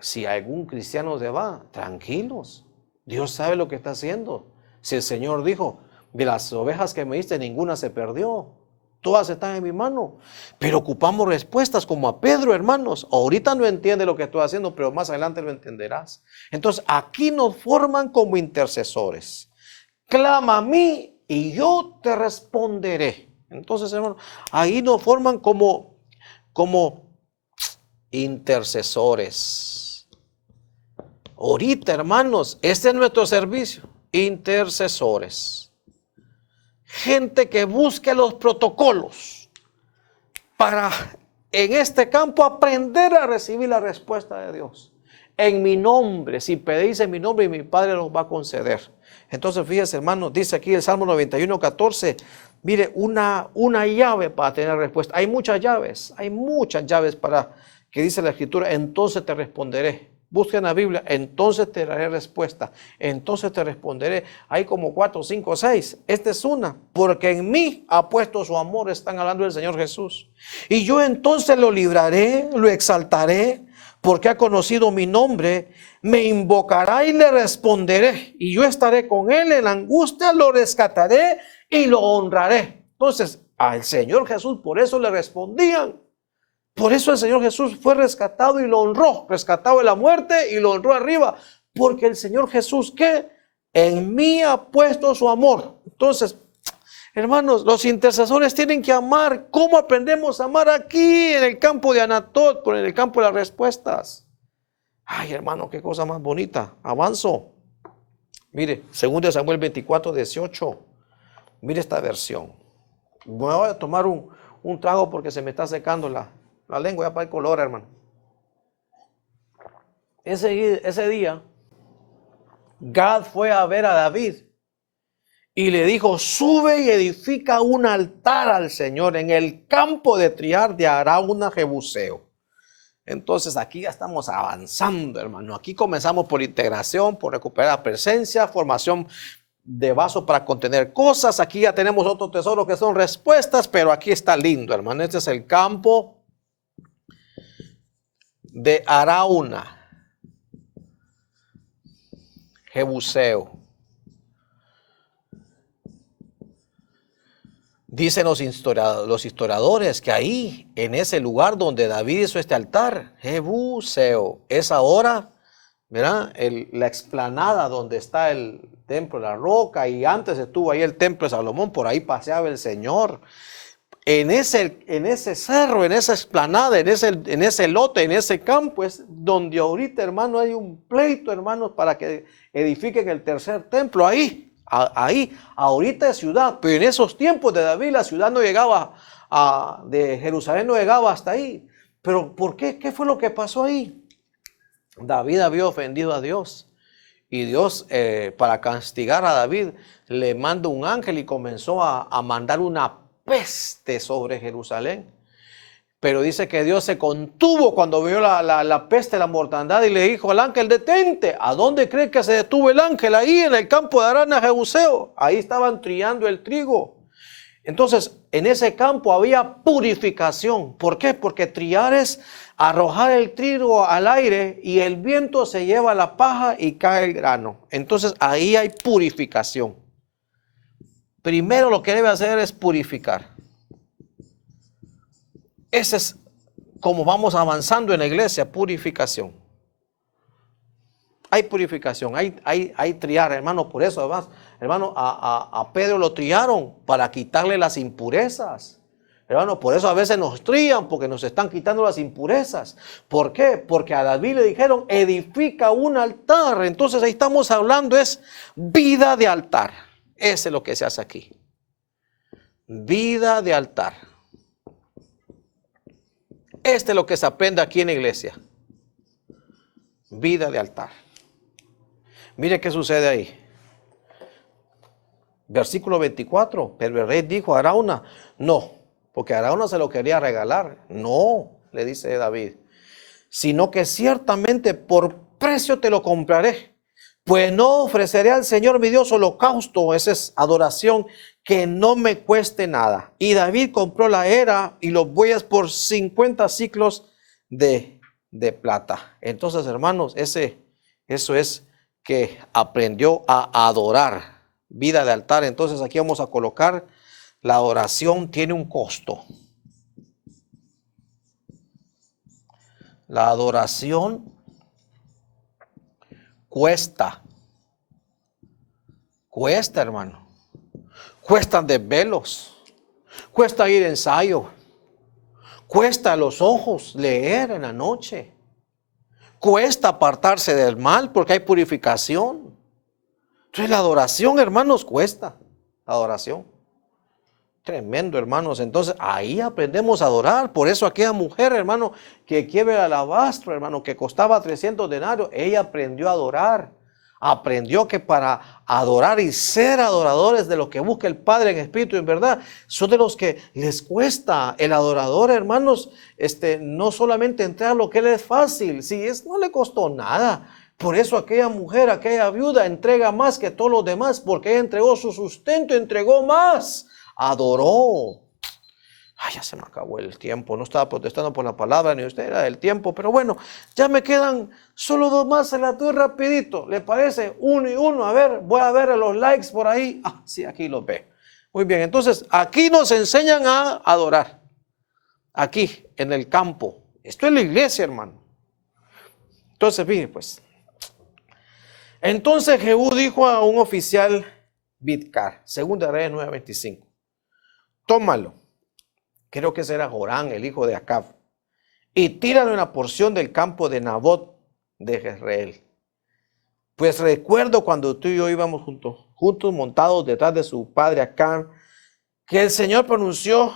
si algún cristiano se va, tranquilos, Dios sabe lo que está haciendo. Si el Señor dijo, de las ovejas que me diste, ninguna se perdió, todas están en mi mano. Pero ocupamos respuestas como a Pedro, hermanos. Ahorita no entiende lo que estoy haciendo, pero más adelante lo entenderás. Entonces aquí nos forman como intercesores. Clama a mí y yo te responderé. Entonces, hermanos, ahí nos forman como intercesores. Ahorita, hermanos, este es nuestro servicio. Intercesores. Gente que busque los protocolos para en este campo aprender a recibir la respuesta de Dios. En mi nombre, si pedís en mi nombre, mi Padre los va a conceder. Entonces, fíjese, hermano, dice aquí el Salmo 91:14. Mire, una llave para tener respuesta. Hay muchas llaves para que dice la Escritura, entonces te responderé. Busquen la Biblia, entonces te daré respuesta, entonces te responderé. Hay como 4, 5, 6. Esta es una, porque en mí ha puesto su amor, están hablando del Señor Jesús. Y yo entonces lo libraré, lo exaltaré, porque ha conocido mi nombre, me invocará y le responderé. Y yo estaré con él en la angustia, lo rescataré y lo honraré. Entonces, al Señor Jesús, por eso le respondían. Por eso el Señor Jesús fue rescatado y lo honró, rescatado de la muerte y lo honró arriba, Porque el Señor Jesús, ¿qué? En mí ha puesto su amor. Entonces, hermanos, los intercesores tienen que amar. ¿Cómo aprendemos a amar aquí en el campo de Anatot, en el campo de las respuestas? Ay, hermano, qué cosa más bonita. Avanzo. Mire, 2 Samuel 24:18. Mire esta versión. Voy a tomar un trago porque se me está secando la lengua ya para el color, hermano. Ese día, Gad fue a ver a David y le dijo: sube y edifica un altar al Señor en el campo de triar de Arauna Jebuseo. Entonces aquí ya estamos avanzando, hermano. Aquí comenzamos por integración, por recuperar presencia, formación de vasos para contener cosas. Aquí ya tenemos otro tesoro que son respuestas, pero aquí está lindo, hermano. Este es el campo de Arauna Jebuseo. Dicen los historiadores que ahí, en ese lugar donde David hizo este altar, Jebuseo, es ahora, ¿verdad? La explanada donde está el templo de la roca, y antes estuvo ahí el templo de Salomón, por ahí paseaba el Señor. En ese cerro, en esa explanada, en ese lote, en ese campo, es donde ahorita, hermano, hay un pleito, hermanos, para que edifiquen el tercer templo ahí. Ahí, ahorita es ciudad, pero en esos tiempos de David la ciudad no llegaba, de Jerusalén no llegaba hasta ahí. Pero ¿por qué? ¿Qué fue lo que pasó ahí? David había ofendido a Dios, y Dios, para castigar a David, le manda un ángel y comenzó a mandar una peste sobre Jerusalén. Pero dice que Dios se contuvo cuando vio la peste, la mortandad, y le dijo al ángel: detente. ¿A dónde cree que se detuvo el ángel? Ahí en el campo de Arauna Jebuseo. Ahí estaban trillando el trigo. Entonces, en ese campo había purificación. ¿Por qué? Porque trillar es arrojar el trigo al aire y el viento se lleva la paja y cae el grano. Entonces, ahí hay purificación. Primero lo que debe hacer es purificar. Ese es como vamos avanzando en la iglesia, purificación. Hay purificación, hay triar, hermano. Por eso, además, hermano, a Pedro lo triaron para quitarle las impurezas. Hermano, por eso a veces nos trían, porque nos están quitando las impurezas. ¿Por qué? Porque a David le dijeron: edifica un altar. Entonces ahí estamos hablando, es vida de altar. Ese es lo que se hace aquí. Vida de altar. Este es lo que se aprende aquí en la iglesia. Vida de altar. Mire qué sucede ahí. Versículo 24. Pero el rey dijo a Arauna: no, porque Arauna se lo quería regalar. No, le dice David, sino que ciertamente por precio te lo compraré. Pues no ofreceré al Señor mi Dios holocausto, esa es adoración, que no me cueste nada. Y David compró la era y los bueyes por 50 siclos de plata. Entonces, hermanos, eso es que aprendió a adorar. Vida de altar. Entonces aquí vamos a colocar: la adoración tiene un costo. La adoración cuesta. Cuesta, hermano. Cuestan desvelos. Cuesta ir a ensayo. Cuesta a los ojos leer en la noche. Cuesta apartarse del mal porque hay purificación. Entonces la adoración, hermanos, cuesta. La adoración. Tremendo, hermanos. Entonces ahí aprendemos a adorar. Por eso aquella mujer, hermano, que quiebra el alabastro, hermano, que costaba 300 denarios, ella aprendió a adorar. Aprendió que para adorar y ser adoradores de lo que busca el Padre en espíritu y en verdad, son de los que les cuesta. El adorador, hermanos, no solamente entrar a lo que le es fácil, no le costó nada. Por eso aquella mujer, aquella viuda, entrega más que todos los demás, porque ella entregó su sustento, entregó más, adoró. Ay, ya se me acabó el tiempo. No estaba protestando por la palabra ni usted, era el tiempo. Pero bueno, ya me quedan solo 2 más. Se las doy rapidito. ¿Le parece? 1 y 1. A ver, voy a ver los likes por ahí. Ah, sí, aquí los ve. Muy bien, entonces aquí nos enseñan a adorar. Aquí, en el campo. Esto es la iglesia, hermano. Entonces, miren, pues. Entonces Jehú dijo a un oficial Bidkar, 2 Reyes 9:25, tómalo, creo que ese era Jorán, el hijo de Acab, y tíralo en la porción del campo de Nabot de Jezreel. Pues recuerdo cuando tú y yo íbamos juntos montados detrás de su padre Acab, que el Señor pronunció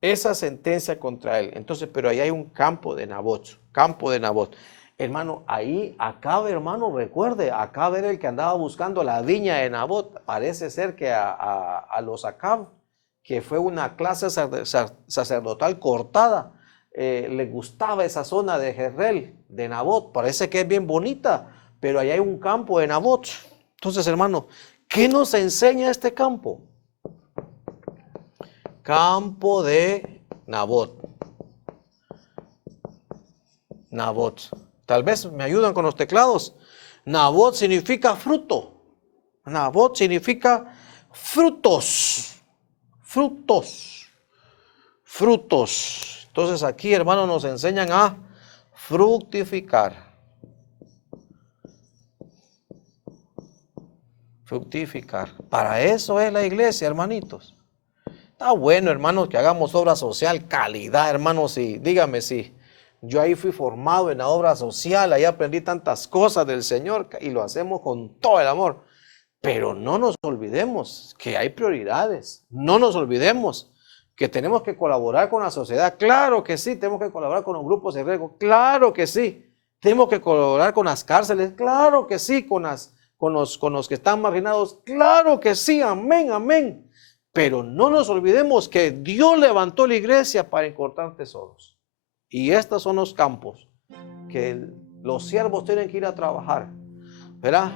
esa sentencia contra él. Entonces, pero ahí hay un campo de Nabot, campo de Nabot. Hermano, ahí Acab, hermano, recuerde, Acab era el que andaba buscando la viña de Nabot. Parece ser que a los Acab, que fue una clase sacerdotal cortada, le gustaba esa zona de Jezreel, de Nabot. Parece que es bien bonita, pero ahí hay un campo de Nabot. Entonces, hermano, ¿qué nos enseña este campo? Campo de Nabot. Nabot. Tal vez me ayudan con los teclados. Nabot significa fruto. Nabot significa frutos. Frutos. Frutos. Entonces aquí, hermanos, nos enseñan a fructificar. Fructificar. Para eso es la iglesia, hermanitos. Está bueno, hermanos, que hagamos obra social, calidad, hermanos, y dígame si yo ahí fui formado en la obra social, ahí aprendí tantas cosas del Señor y lo hacemos con todo el amor. Pero no nos olvidemos que hay prioridades, no nos olvidemos que tenemos que colaborar con la sociedad. Claro que sí, tenemos que colaborar con los grupos de riesgo, claro que sí. Tenemos que colaborar con las cárceles, claro que sí, con los que están marginados, claro que sí, amén, amén. Pero no nos olvidemos que Dios levantó la iglesia para encontrar tesoros. Y estos son los campos que los siervos tienen que ir a trabajar. ¿Verdad?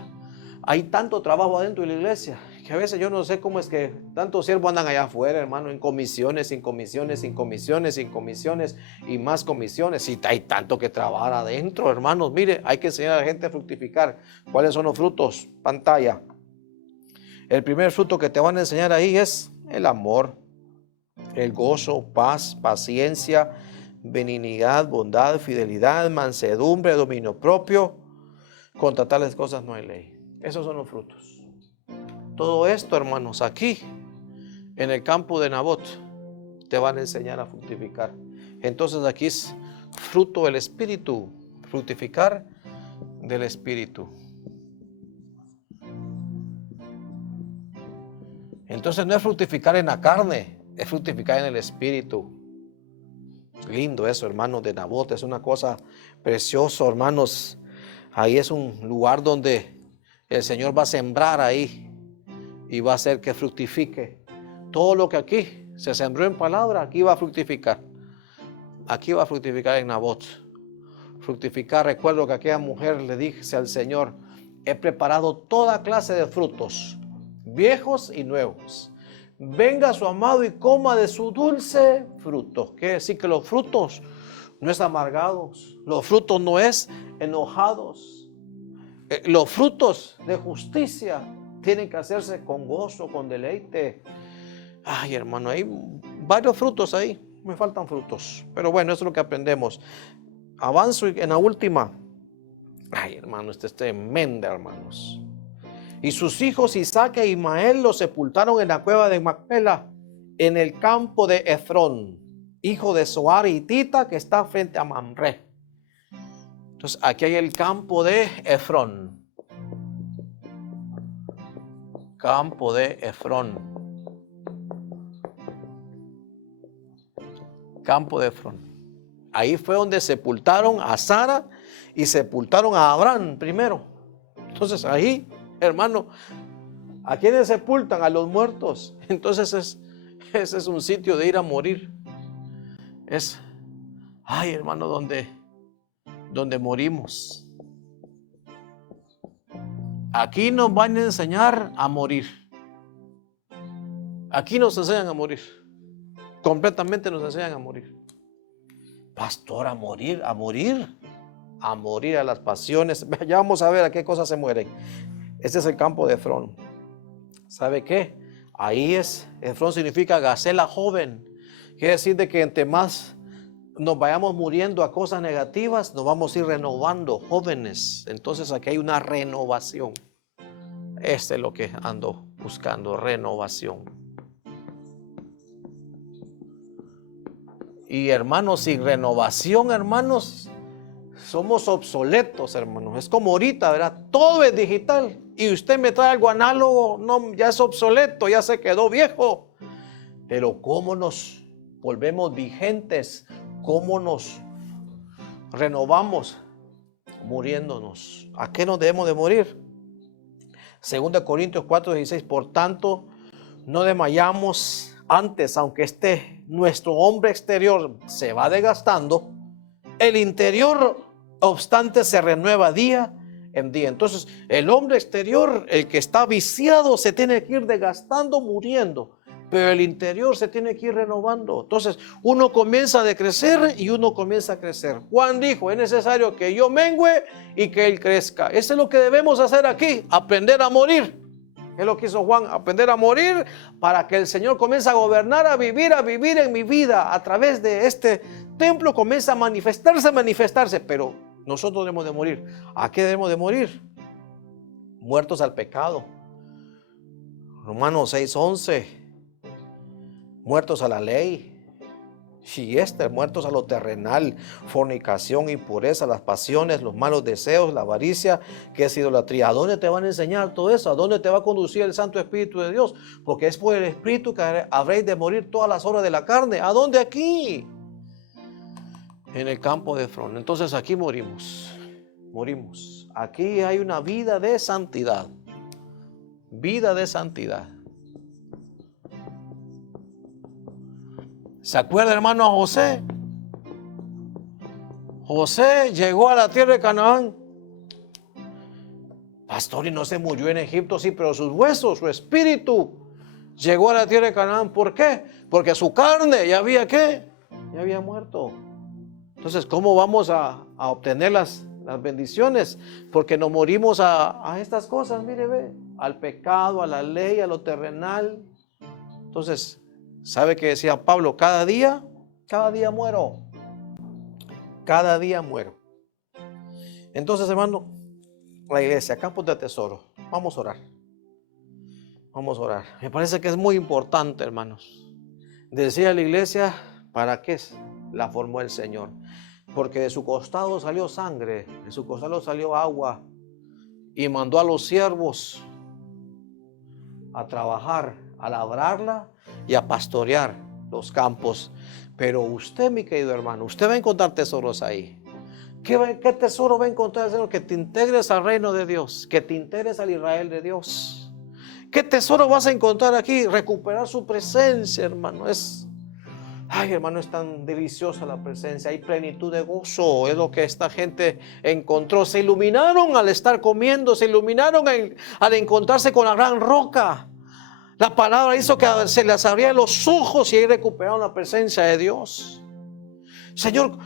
Hay tanto trabajo adentro de la iglesia que a veces yo no sé cómo es que tantos siervos andan allá afuera, hermano, en comisiones, sin comisiones, sin comisiones, sin comisiones y más comisiones. Y hay tanto que trabajar adentro, hermanos. Mire, hay que enseñar a la gente a fructificar. ¿Cuáles son los frutos? Pantalla. El primer fruto que te van a enseñar ahí es el amor, el gozo, paz, paciencia, benignidad, bondad, fidelidad, mansedumbre, dominio propio. Contra tales cosas no hay ley. Esos son los frutos. Todo esto, hermanos, aquí en el campo de Nabot te van a enseñar a fructificar. Entonces aquí es fruto del Espíritu, fructificar del Espíritu. Entonces no es fructificar en la carne, es fructificar en el Espíritu. Lindo eso, hermanos, de Nabot, es una cosa preciosa, hermanos. Ahí es un lugar donde el Señor va a sembrar ahí y va a hacer que fructifique. Todo lo que aquí se sembró en palabra, aquí va a fructificar. Aquí va a fructificar en Nabot. Fructificar, recuerdo que aquella mujer le dice al Señor, he preparado toda clase de frutos, viejos y nuevos. Venga su amado y coma de su dulce fruto. Quiere decir que los frutos no es amargados, los frutos no es enojados. Los frutos de justicia tienen que hacerse con gozo, con deleite. Ay, hermano, hay varios frutos ahí. Me faltan frutos. Pero bueno, eso es lo que aprendemos. Avanzo en la última. Ay, hermano, este es tremenda, hermanos. Y sus hijos Isaac e Ismael los sepultaron en la cueva de Macpela, en el campo de Efrón, hijo de Zoar hitita, que está frente a Mamre. Entonces, aquí hay el campo de Efrón. Campo de Efrón. Campo de Efrón. Ahí fue donde sepultaron a Sara y sepultaron a Abraham primero. Entonces ahí, hermano, ¿a quiénes sepultan? A los muertos. Entonces ese es un sitio de ir a morir. Ay, hermano, donde morimos. Aquí nos van a enseñar a morir. Aquí nos enseñan a morir. Completamente nos enseñan a morir. Pastor, a morir, a morir. A morir a las pasiones. Ya vamos a ver a qué cosas se mueren. Este es el campo de Efrón. ¿Sabe qué? Ahí Efrón significa gacela joven. Quiere decir de que entre más nos vayamos muriendo a cosas negativas, nos vamos a ir renovando, jóvenes. Entonces aquí hay una renovación. Este es lo que ando buscando, renovación. Y hermanos, sin renovación, hermanos, somos obsoletos, hermanos. Es como ahorita, ¿verdad? Todo es digital. Y usted me trae algo análogo, no, ya es obsoleto, ya se quedó viejo. Pero ¿cómo nos volvemos vigentes? ¿Cómo nos renovamos? Muriéndonos. ¿A qué nos debemos de morir? 2 Corintios 4:16. Por tanto, no desmayamos antes, aunque nuestro hombre exterior se va desgastando, el interior, obstante, se renueva día en día. Entonces, el hombre exterior, el que está viciado, se tiene que ir desgastando, muriendo. Pero el interior se tiene que ir renovando. Entonces, uno comienza a decrecer y uno comienza a crecer. Juan dijo, es necesario que yo mengüe y que él crezca. Eso es lo que debemos hacer aquí, aprender a morir. Es lo que hizo Juan, aprender a morir para que el Señor comience a gobernar, a vivir en mi vida. A través de este templo comienza a manifestarse. Pero nosotros debemos de morir. ¿A qué debemos de morir? Muertos al pecado. Romanos 6:11. Muertos a la ley, muertos a lo terrenal, fornicación, impureza, las pasiones, los malos deseos, la avaricia, que es idolatría. ¿A dónde te van a enseñar todo eso? ¿A dónde te va a conducir el Santo Espíritu de Dios? Porque es por el Espíritu que habréis de morir todas las obras de la carne. ¿A dónde? Aquí, en el campo de Efrón. Entonces aquí morimos. Aquí hay una vida de santidad. Vida de santidad. ¿Se acuerda, hermano, a José? José llegó a la tierra de Canaán. Pastor, y no se murió en Egipto, sí, pero sus huesos, su espíritu, llegó a la tierra de Canaán. ¿Por qué? Porque su carne ya había, ¿qué? Ya había muerto. Entonces, ¿cómo vamos a obtener las bendiciones? Porque nos morimos a estas cosas, mire, ve, al pecado, a la ley, a lo terrenal. Entonces, ¿sabe qué decía Pablo? Cada día muero. Cada día muero. Entonces, hermano, la iglesia, campos de tesoro. Vamos a orar. Vamos a orar. Me parece que es muy importante, hermanos. Decía la iglesia, ¿para qué la formó el Señor? Porque de su costado salió sangre, de su costado salió agua, y mandó a los siervos a trabajar, a labrarla y a pastorear los campos. Pero usted, mi querido hermano, usted va a encontrar tesoros ahí. ¿Qué tesoro va a encontrar, Señor? Que te integres al reino de Dios, que te integres al Israel de Dios. ¿Qué tesoro vas a encontrar aquí? Recuperar su presencia, hermano. Ay, hermano, es tan deliciosa la presencia. Hay plenitud de gozo. Es lo que esta gente encontró. Se iluminaron al estar comiendo. Se iluminaron al encontrarse con la gran roca. La palabra hizo que se les abrieran los ojos y ahí recuperaron la presencia de Dios. Señor,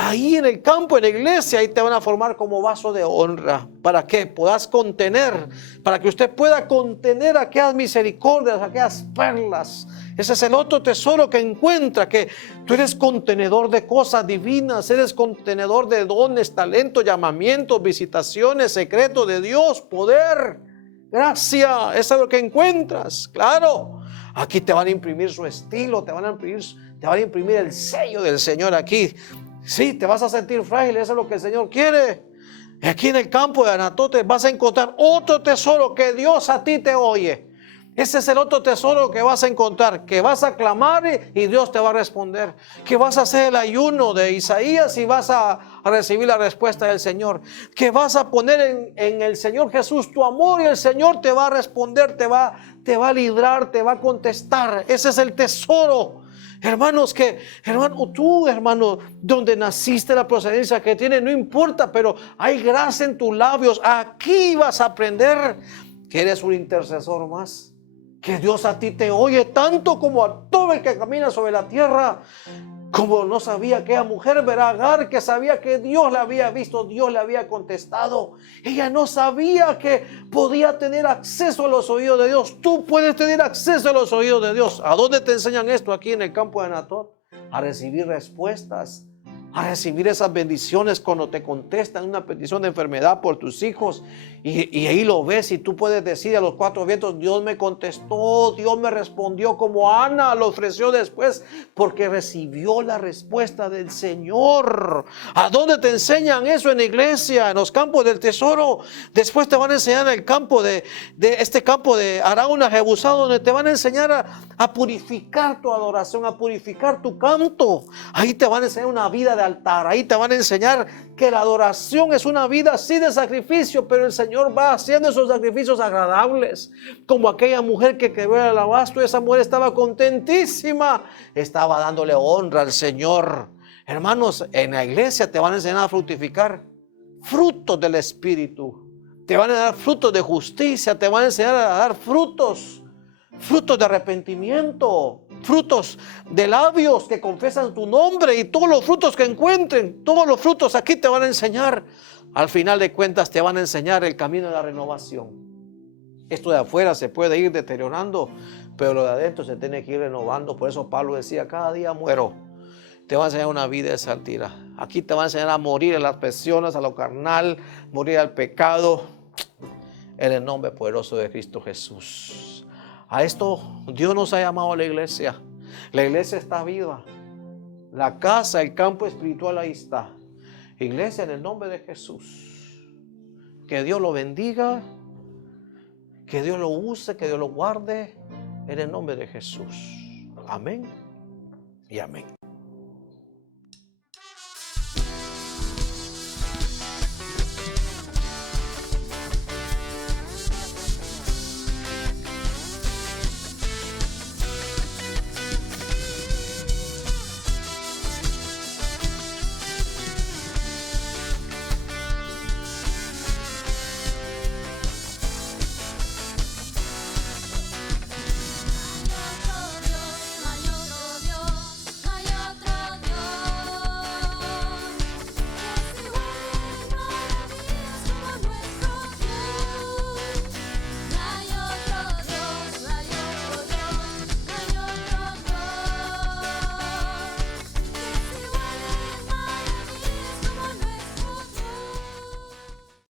ahí en el campo, en la iglesia, ahí te van a formar como vaso de honra. ¿Para qué? Puedas contener, para que usted pueda contener aquellas misericordias, aquellas perlas. Ese es el otro tesoro que encuentra, que tú eres contenedor de cosas divinas, eres contenedor de dones, talentos, llamamientos, visitaciones, secretos de Dios, poder, gracia. Eso es lo que encuentras. Claro, aquí te van a imprimir su estilo, te van a imprimir el sello del Señor aquí. Sí, te vas a sentir frágil, eso es lo que el Señor quiere. Aquí en el campo de Anatote vas a encontrar otro tesoro, que Dios a ti te oye. Ese es el otro tesoro que vas a encontrar, que vas a clamar y Dios te va a responder. Que vas a hacer el ayuno de Isaías y vas a recibir la respuesta del Señor. Que vas a poner en el Señor Jesús tu amor y el Señor te va a responder, te va a librar, te va a contestar. Ese es el tesoro. Hermanos, hermano, donde naciste, la procedencia que tienes, no importa, pero hay gracia en tus labios. Aquí vas a aprender que eres un intercesor más. Que Dios a ti te oye tanto como a todo el que camina sobre la tierra. Como no sabía aquella mujer, verá, Agar, que sabía que Dios la había visto, Dios le había contestado. Ella no sabía que podía tener acceso a los oídos de Dios. Tú puedes tener acceso a los oídos de Dios. ¿A dónde te enseñan esto? Aquí en el campo de Anatot. a recibir respuestas, a recibir esas bendiciones cuando te contestan una petición de enfermedad por tus hijos y ahí lo ves y tú puedes decir a los cuatro vientos: Dios me contestó, Dios me respondió, como Ana lo ofreció después, porque recibió la respuesta del Señor. ¿A dónde te enseñan eso? En la iglesia, en los campos del tesoro. Después te van a enseñar en el campo de este campo de Arauna, Jebusá, donde te van a enseñar a purificar tu adoración, a purificar tu canto. Ahí te van a enseñar una vida de altar. Ahí te van a enseñar que la adoración es una vida así de sacrificio, pero el Señor va haciendo esos sacrificios agradables, como aquella mujer que quebró el alabastro. Esa mujer estaba contentísima, estaba dándole honra al Señor. Hermanos, en la iglesia te van a enseñar a fructificar frutos del Espíritu, te van a dar frutos de justicia, te van a enseñar a dar frutos de arrepentimiento, frutos de labios que confiesan tu nombre, y todos los frutos que encuentren, todos los frutos aquí te van a enseñar. Al final de cuentas te van a enseñar el camino de la renovación. Esto de afuera se puede ir deteriorando, pero lo de adentro se tiene que ir renovando. Por eso Pablo decía: cada día muero. Te va a enseñar una vida de santidad. Aquí te va a enseñar a morir a las pasiones, a lo carnal, morir al pecado, en el nombre poderoso de Cristo Jesús. A esto Dios nos ha llamado a la iglesia. La iglesia está viva. La casa, el campo espiritual, ahí está. Iglesia, en el nombre de Jesús. Que Dios lo bendiga. Que Dios lo use, que Dios lo guarde. En el nombre de Jesús. Amén y amén.